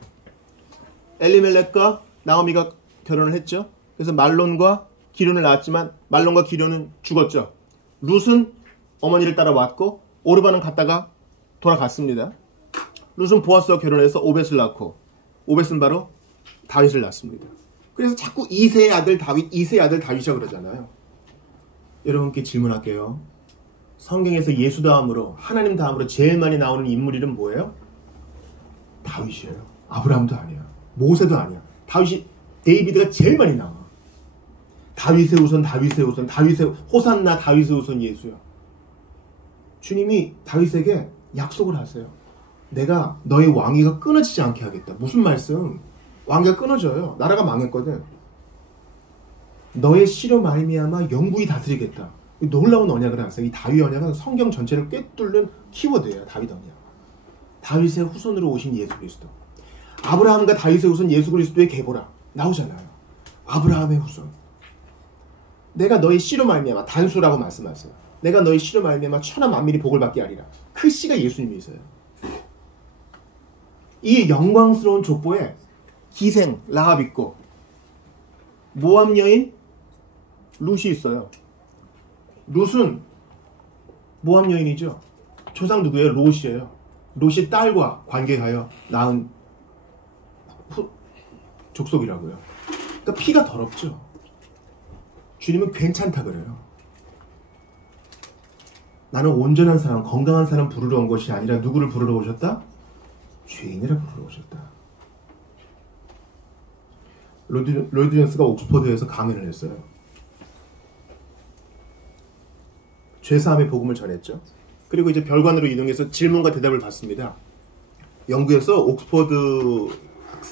엘리멜렉과 나오미가 결혼을 했죠. 그래서 말론과 기륜을 낳았지만 말론과 기륜은 죽었죠. 룻은 어머니를 따라왔고 오르바는 갔다가 돌아갔습니다. 룻은 보아스와 결혼해서 오벳을 낳고 오벳은 바로 다윗을 낳습니다. 그래서 자꾸 2세의 아들 다윗, 2세의 아들 다윗이라고 그러잖아요. 여러분께 질문할게요. 성경에서 예수 다음으로, 하나님 다음으로 제일 많이 나오는 인물 이름 뭐예요? 다윗이에요. 아브라함도 아니야. 모세도 아니야. 데이비드가 제일 많이 나와. 다윗의 후손, 다윗의 후손, 다윗의 호산나, 다윗의 후손 예수야. 주님이 다윗에게 약속을 하세요. 내가 너의 왕위가 끊어지지 않게 하겠다. 무슨 말씀? 왕위가 끊어져요. 나라가 망했거든. 너의 씨로 말미암아 영구히 다스리겠다. 놀라운 언약을 하세요. 이 다윗 언약은 성경 전체를 꿰뚫는 키워드예요. 다윗 언약. 다윗의 후손으로 오신 예수 그리스도. 아브라함과 다윗의 후손 예수 그리스도의 계보라 나오잖아요. 아브라함의 후손. 내가 너의 씨로 말미암아, 단수라고 말씀하세요. 내가 너의 씨로 말미암아 천하 만민이 복을 받게 하리라. 그 씨가 예수님이세요. 이 영광스러운 족보에 기생 라합 있고 모압 여인 룻이 있어요. 룻은 모압 여인이죠. 조상 누구예요? 롯이에요. 롯이 딸과 관계하여 낳은 족속이라고요. 그러니까 피가 더럽죠. 주님은 괜찮다 그래요. 나는 온전한 사람, 건강한 사람 부르러 온 것이 아니라 누구를 부르러 오셨다? 죄인이라 부르러 오셨다. 로이드 존스가 옥스퍼드에서 강연을 했어요. 죄사함의 복음을 전했죠. 그리고 이제 별관으로 이동해서 질문과 대답을 받습니다. 영국에서 옥스퍼드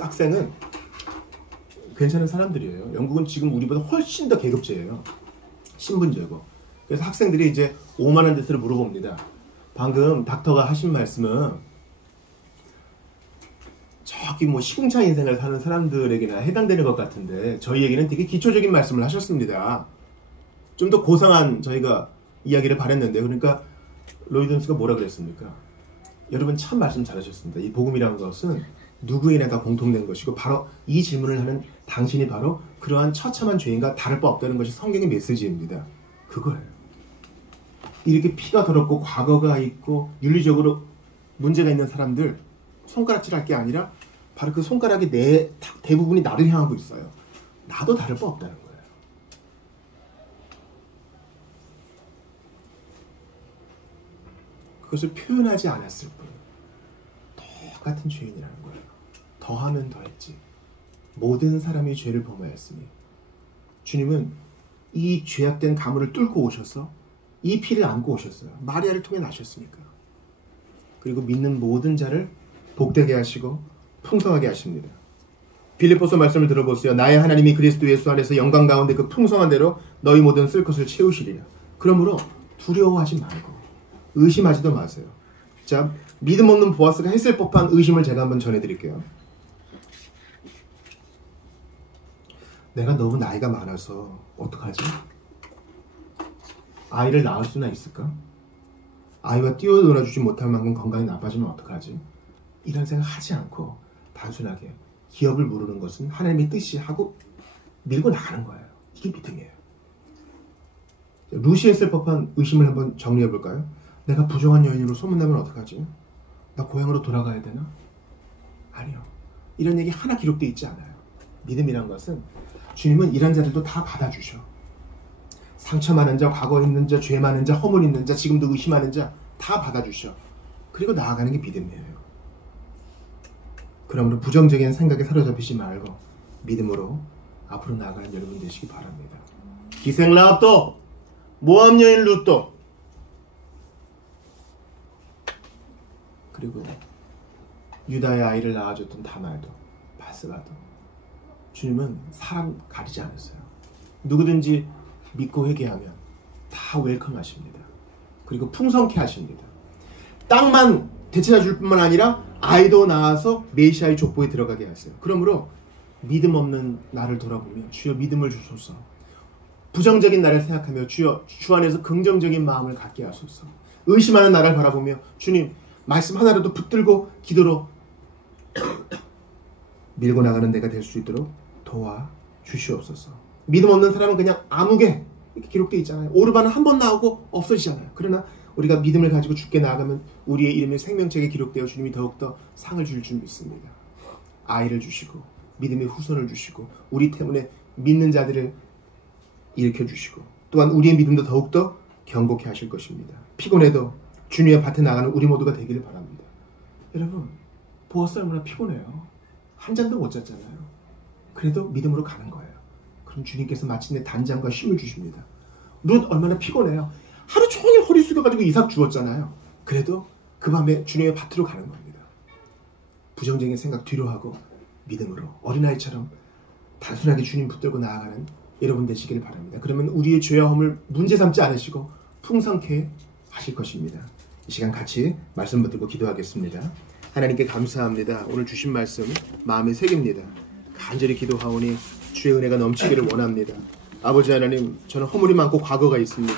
학생은 괜찮은 사람들이에요. 영국은 지금 우리보다 훨씬 더 계급제예요. 신분제고. 그래서 학생들이 이제 오만한 데서를 물어봅니다. 방금 닥터가 하신 말씀은 저기 뭐 시궁창 인생을 사는 사람들에게나 해당되는 것 같은데 저희에게는 되게 기초적인 말씀을 하셨습니다. 좀 더 고상한 저희가 이야기를 바랬는데, 그러니까 로이든스가 뭐라 그랬습니까? 여러분 참 말씀 잘하셨습니다. 이 복음이라는 것은 누구에나 다 공통된 것이고 바로 이 질문을 하는 당신이 바로 그러한 처참한 죄인과 다를 바 없다는 것이 성경의 메시지입니다. 그거예요. 이렇게 피가 더럽고 과거가 있고 윤리적으로 문제가 있는 사람들 손가락질할 게 아니라 바로 그 손가락이 대부분이 나를 향하고 있어요. 나도 다를 바 없다는 거예요. 그것을 표현하지 않았을 뿐 똑같은 죄인이라는 거예요. 더하면 더했지 모든 사람이 죄를 범하였으니 주님은 이 죄악된 가문을 뚫고 오셔서 이 피를 안고 오셨어요. 마리아를 통해 나셨으니까. 그리고 믿는 모든 자를 복되게 하시고 풍성하게 하십니다. 빌립보서 말씀을 들어보세요. 나의 하나님이 그리스도 예수 안에서 영광 가운데 그 풍성한 대로 너희 모든 쓸 것을 채우시리라. 그러므로 두려워하지 말고 의심하지도 마세요. 자, 믿음 없는 보아스가 했을 법한 의심을 제가 한번 전해드릴게요. 내가 너무 나이가 많아서 어떡하지? 아이를 낳을 수나 있을까? 아이와 뛰어놀아주지 못할 만큼 건강이 나빠지면 어떡하지? 이런 생각 하지 않고 단순하게 기업을 무르는 것은 하나님의 뜻이 하고 밀고 나가는 거예요. 이게 믿음이에요. 루시 했을 법한 의심을 한번 정리해 볼까요? 내가 부정한 여인으로 소문나면 어떡하지? 나 고향으로 돌아가야 되나? 아니요. 이런 얘기 하나 기록되어 있지 않아요. 믿음이란 것은 주님은 이런 자들도 다 받아주셔. 상처 많은 자, 과거 있는 자, 죄 많은 자, 허물 있는 자, 지금도 의심하는 자 다 받아주셔. 그리고 나아가는 게 믿음이에요. 그러므로 부정적인 생각에 사로잡히지 말고 믿음으로 앞으로 나아가는 여러분 되시기 바랍니다. 기생 라합도 모함 여인 룻도 그리고 유다의 아이를 낳아줬던 다말도 바스바도 주님은 사람 가리지 않았어요. 누구든지 믿고 회개하면 다 웰컴 하십니다. 그리고 풍성케 하십니다. 땅만 되찾아 줄 뿐만 아니라 아이도 낳아서 메시아의 족보에 들어가게 하세요. 그러므로 믿음 없는 나를 돌아보며 주여 믿음을 주소서. 부정적인 나를 생각하며 주여 주 안에서 긍정적인 마음을 갖게 하소서. 의심하는 나를 바라보며 주님 말씀 하나라도 붙들고 기도로 밀고 나가는 내가 될 수 있도록 도와주시옵소서. 믿음 없는 사람은 그냥 아무개 이렇게 기록되어 있잖아요. 오르반은 한 번 나오고 없어지잖아요. 그러나 우리가 믿음을 가지고 죽게 나아가면 우리의 이름이 생명책에 기록되어 주님이 더욱더 상을 줄 줄 믿습니다. 아이를 주시고 믿음의 후손을 주시고 우리 때문에 믿는 자들을 일으켜 주시고 또한 우리의 믿음도 더욱더 견고케 하실 것입니다. 피곤해도 주님의 밭에 나가는 우리 모두가 되기를 바랍니다. 여러분, 보아스 얼마나 피곤해요. 한 잔도 못 잤잖아요. 그래도 믿음으로 가는 거예요. 그럼 주님께서 마침내 단장과 쉼을 주십니다. 룻 얼마나 피곤해요. 하루 종일 허리 숙여가지고 이삭 주었잖아요. 그래도 그 밤에 주님의 밭으로 가는 겁니다. 부정적인 생각 뒤로 하고 믿음으로 어린아이처럼 단순하게 주님 붙들고 나아가는 여러분 되시기를 바랍니다. 그러면 우리의 죄와 허물 문제 삼지 않으시고 풍성케 하실 것입니다. 이 시간 같이 말씀 붙들고 기도하겠습니다. 하나님께 감사합니다. 오늘 주신 말씀 마음에 새깁니다. 간절히 기도하오니 주의 은혜가 넘치기를 원합니다. 아버지 하나님, 저는 허물이 많고 과거가 있습니다.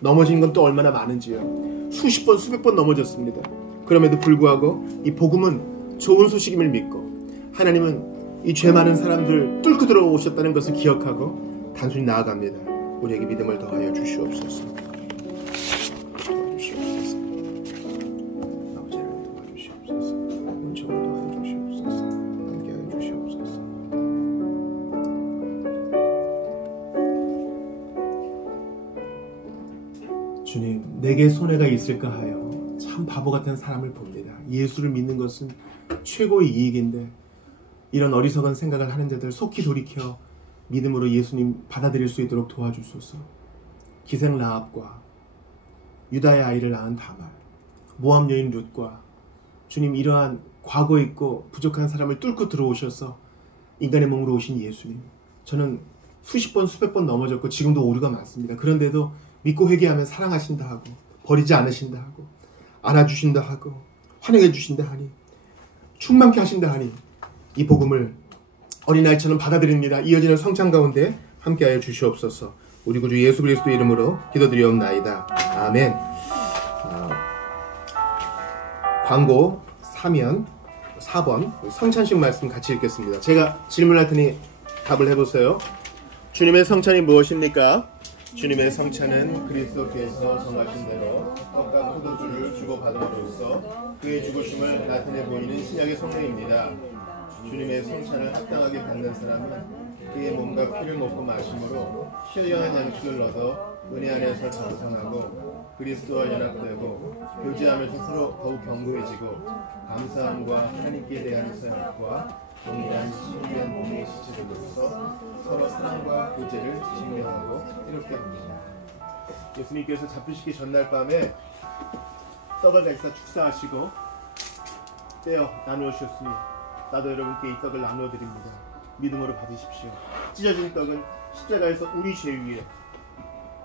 넘어진 건 또 얼마나 많은지요. 수십 번 수백 번 넘어졌습니다. 그럼에도 불구하고 이 복음은 좋은 소식임을 믿고 하나님은 이 죄 많은 사람들 뚫고 들어오셨다는 것을 기억하고 단순히 나아갑니다. 우리에게 믿음을 더하여 주시옵소서. 도와주시옵소서. 아버지 하나님 도와주시옵소서. 은총을 더하여 주시옵소서. 함께하여 주시옵소서. 주님, 내게 손해가 있을까 하여 참 바보 같은 사람을 봅니다. 예수를 믿는 것은 최고의 이익인데 이런 어리석은 생각을 하는 자들 속히 돌이켜 믿음으로 예수님 받아들일 수 있도록 도와주소서. 기생 라합과 유다의 아이를 낳은 다말, 모함 여인 룻과 주님 이러한 과거 있고 부족한 사람을 뚫고 들어오셔서 인간의 몸으로 오신 예수님, 저는 수십 번 수백 번 넘어졌고 지금도 오류가 많습니다. 그런데도 믿고 회개하면 사랑하신다 하고 버리지 않으신다 하고 안아주신다 하고 환영해 주신다 하니 충만케 하신다 하니 이 복음을 어린아이처럼 받아들입니다. 이어지는 성찬 가운데 함께하여 주시옵소서. 우리 구주 예수 그리스도 이름으로 기도드리옵나이다. 아멘. 광고 4번 성찬식 말씀 같이 읽겠습니다. 제가 질문할 테니 답을 해보세요. 주님의 성찬이 무엇입니까? 주님의 성찬은 그리스도께서 정하신 대로 떡과 포도주를 주고받음으로써 그의 죽으심을 나타내 보이는 신약의 성례입니다. 주님의 성찬을 합당하게 받는 사람은 그의 몸과 피를 먹고 마심으로 신령한 양식을 얻어 은혜 안에서 장성하고 그리스도와 연합되고 교제하면서 서로 더욱 견고해지고 감사함과 하나님께 대한 서약과 동일한 신비한 몸의 지체들로서 서로 사랑과 교제를 증명하고 이렇게 합니다. 예수님께서 잡히시기 전날 밤에 떡을 가지사 축사하시고 떼어 나누어 주셨으니 나도 여러분께 이 떡을 나누어 드립니다. 믿음으로 받으십시오. 찢어진 떡은 십자가에서 우리 죄 위에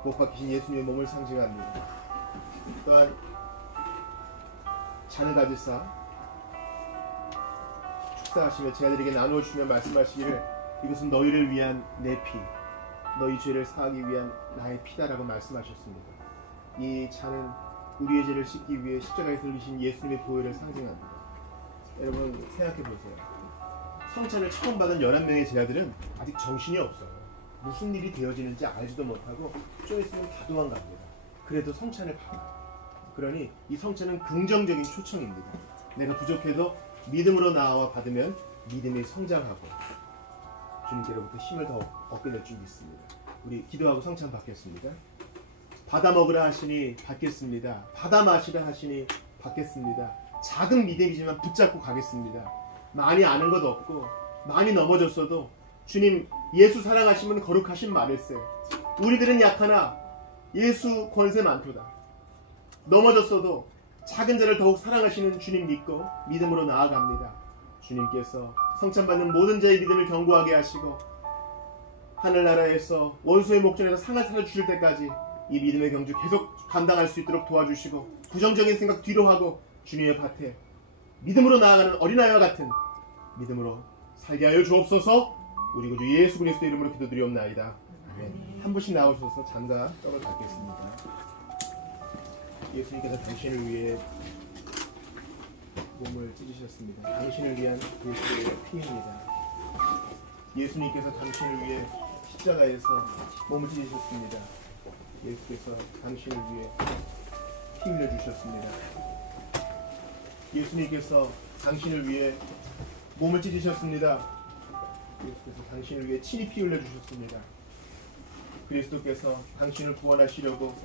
못 박히신 예수님의 몸을 상징합니다. 또한 잔을 가지사 축사하시며 제자들에게 나누어 주며 말씀하시기를 이것은 너희를 위한 내 피, 너희 죄를 사하기 위한 나의 피다라고 말씀하셨습니다. 이 잔은 우리의 죄를 씻기 위해 십자가에서 흘리신 예수님의 보혈을 상징합니다. 여러분 생각해 보세요. 성찬을 처음 받은 11명의 제자들은 아직 정신이 없어요. 무슨 일이 되어지는지 알지도 못하고 좀 있으면 다 도망갑니다. 그래도 성찬을 받아. 그러니 이 성찬은 긍정적인 초청입니다. 내가 부족해도 믿음으로 나와 받으면 믿음이 성장하고 주님께로부터 힘을 더 얻게 될 줄 믿습니다. 우리 기도하고 성찬 받겠습니다. 받아 먹으라 하시니 받겠습니다. 받아 마시라 하시니 받겠습니다. 작은 믿음이지만 붙잡고 가겠습니다. 많이 아는 것 없고 많이 넘어졌어도 주님 예수 사랑하시면 거룩하신 말일세. 우리들은 약하나 예수 권세 많도다. 넘어졌어도 작은 자를 더욱 사랑하시는 주님 믿고 믿음으로 나아갑니다. 주님께서 성찬받는 모든 자의 믿음을 견고하게 하시고 하늘나라에서 원수의 목전에서 상을 차려주실 때까지 이 믿음의 경주 계속 감당할 수 있도록 도와주시고 부정적인 생각 뒤로 하고 주님의 밭에 믿음으로 나아가는 어린아이와 같은 믿음으로 살게 하여 주옵소서. 우리 구주 예수 그리스도 이름으로 기도드리옵나이다. 아멘. 한 분씩 나오셔서 잔과 떡을 받겠습니다. 예수님께서 당신을 위해 몸을 찢으셨습니다. 당신을 위한 그리스도의 피입니다. 예수님께서 당신을 위해 십자가에서 몸을 찢으셨습니다. 예수께서 당신을 위해 피 흘려주셨습니다. 예수님께서 당신을 위해 몸을 찢으셨습니다. 예수께서 당신을 위해 친히 피 흘려주셨습니다. 그리스도께서 당신을 구원하시려고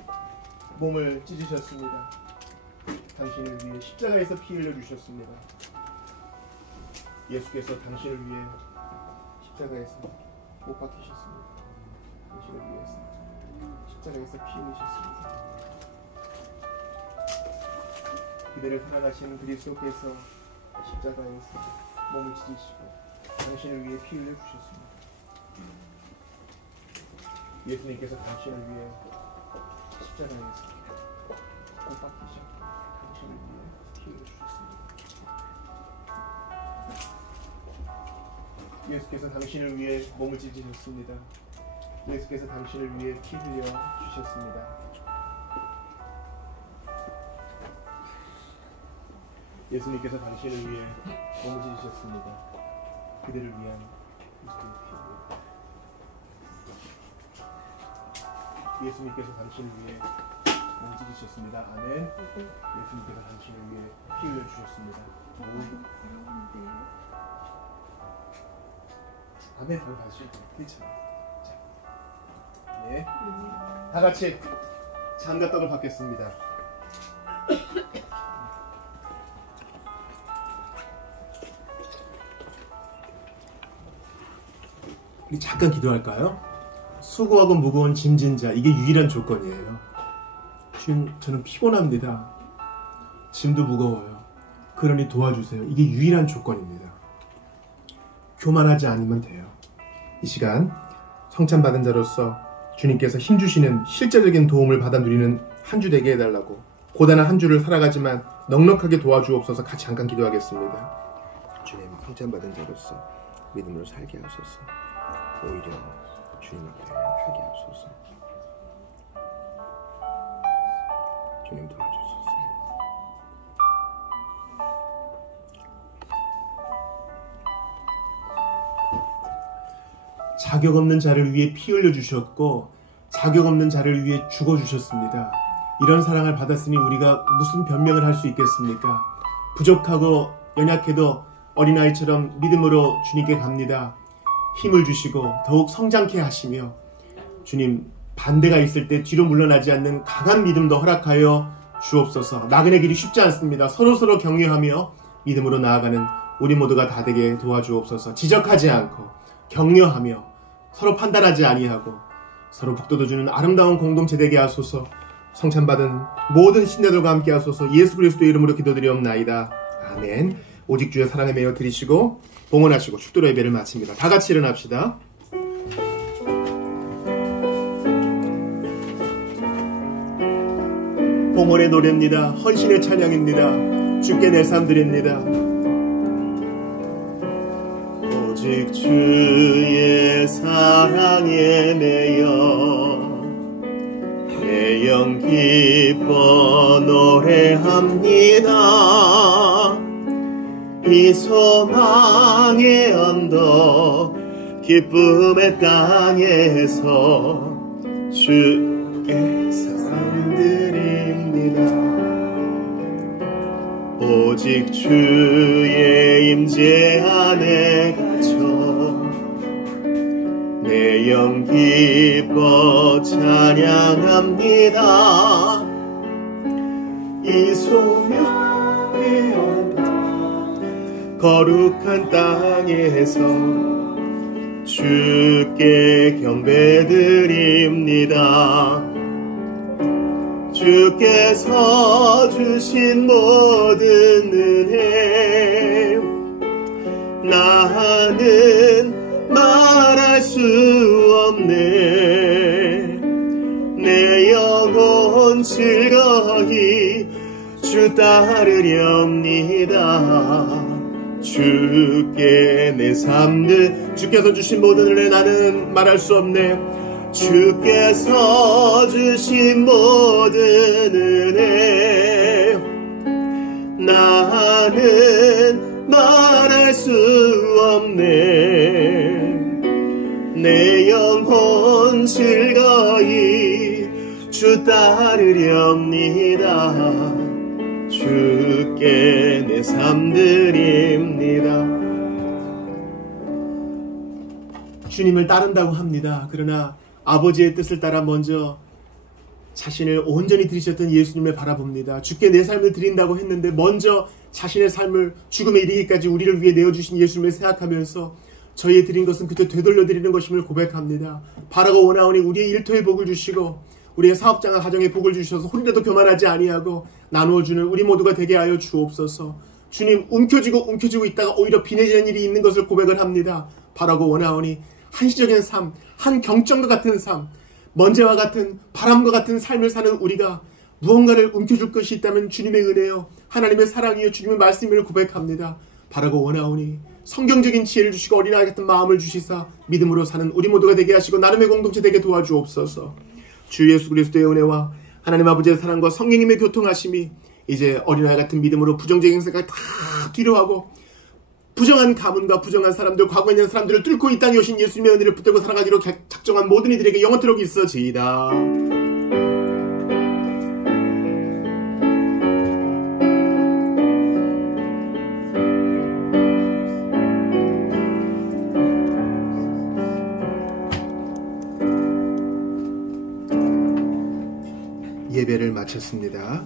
몸을 찢으셨습니다. 당신을 위해 십자가에서 피 흘려주셨습니다. 예수께서 당신을 위해 십자가에서 못 박히셨습니다. 당신을 위해서 십자가에서 피 흘리셨습니다. 그대를 사랑하시는 그리스도께서 십자가에서 몸을 찢으시고 당신을 위해 피 흘려주셨습니다. 예수님께서 당신을 위해 십자가에서 못 박히셨고 당신을 위해 피 흘려주셨습니다. 예수께서 당신을 위해 몸을 찢으셨습니다. 예수께서 당신을 위해 피 흘려 주셨습니다. 예수님께서 당신을 위해 몸을 찢으셨습니다. 그들을 위한 그리스도의 피입니다. 예수님께서 당신을 위해 몸을 찢으셨습니다. 아멘. 예수님께서 당신을 위해 피 흘려 주셨습니다. 아멘. 바로 다시 괜찮아요. 네. 다 같이 잔과 떡을 받겠습니다. 우리 잠깐 기도할까요? 수고하고 무거운 짐진 자, 이게 유일한 조건이에요. 주님, 저는 피곤합니다. 짐도 무거워요. 그러니 도와주세요. 이게 유일한 조건입니다. 교만하지 않으면 돼요. 이 시간 성찬 받은 자로서 주님께서 힘주시는 실제적인 도움을 받아 누리는 한 주 되게 해달라고, 고단한 한 주를 살아가지만 넉넉하게 도와주옵소서. 같이 잠깐 기도하겠습니다. 주님, 성찬 받은 자로서 믿음으로 살게 하소서. 오히려 주님 앞에 살게 하소서. 주님 도와주소서. 자격 없는 자를 위해 피 흘려 주셨고 자격 없는 자를 위해 죽어 주셨습니다. 이런 사랑을 받았으니 우리가 무슨 변명을 할 수 있겠습니까? 부족하고 연약해도 어린아이처럼 믿음으로 주님께 갑니다. 힘을 주시고 더욱 성장케 하시며 주님, 반대가 있을 때 뒤로 물러나지 않는 강한 믿음도 허락하여 주옵소서. 나그네 길이 쉽지 않습니다. 서로서로 격려하며 믿음으로 나아가는 우리 모두가 다 되게 도와주옵소서. 지적하지 않고 격려하며 서로 판단하지 아니하고 서로 북돋워 주는 아름다운 공동체 되게 하소서. 성찬받은 모든 신자들과 함께 하소서. 예수 그리스도의 이름으로 기도드리옵나이다. 아멘. 오직 주의 사랑에 매여 드리시고 봉헌하시고 축도로 예배를 마칩니다. 다 같이 일어납시다. 봉헌의 노래입니다. 헌신의 찬양입니다. 주께 내 삶 드립니다. 오직 주의 사랑에 매여 내 영 기뻐 노래합니다. 이 소망의 언덕 기쁨의 땅에서 주의 사랑 드립니다. 오직 주의 임재 안에 갇혀 내 영 기뻐 찬양합니다. 이 소명의 언덕 거룩한 땅에서 주께 경배드립니다. 주께서 주신 모든 은혜 나는 말할 수 없네. 내 영혼 즐거이 주 따르렵니다. 주께 내 삶들 주께서 주신 모든 은혜 나는 말할 수 없네. 주께서 주신 모든 은혜 나는 말할 수 없네. 내 영혼 즐거이 주 따르렵니다. 주께 내 삶 드립니다. 주님을 따른다고 합니다. 그러나 아버지의 뜻을 따라 먼저 자신을 온전히 들이셨던 예수님을 바라봅니다. 주께 내 삶을 드린다고 했는데 먼저 자신의 삶을 죽음에 이르기까지 우리를 위해 내어주신 예수님을 생각하면서 저희의 드린 것은 그저 되돌려 드리는 것임을 고백합니다. 바라고 원하오니 우리의 일터에 복을 주시고 우리의 사업장과 가정에 복을 주셔서 혼자도 교만하지 아니하고 나누어주는 우리 모두가 되게 하여 주옵소서. 주님, 움켜쥐고 있다가 오히려 빈해지는 일이 있는 것을 고백을 합니다. 바라고 원하오니 한시적인 삶, 한 경점과 같은 삶, 먼지와 같은 바람과 같은 삶을 사는 우리가 무언가를 움켜줄 것이 있다면 주님의 은혜요 하나님의 사랑이요 주님의 말씀을 고백합니다. 바라고 원하오니 성경적인 지혜를 주시고 어린아이 같은 마음을 주시사 믿음으로 사는 우리 모두가 되게 하시고 나름의 공동체 되게 도와주옵소서. 주 예수 그리스도의 은혜와 하나님 아버지의 사랑과 성령님의 교통하심이 이제 어린아이 같은 믿음으로 부정적인 생각 다 뒤로하고 부정한 가문과 부정한 사람들, 과거에 있는 사람들을 뚫고 이 땅에 오신 예수님의 은혜를 붙들고 살아가기로 작정한 모든 이들에게 영원토록 있어지이다. 예배를 마쳤습니다.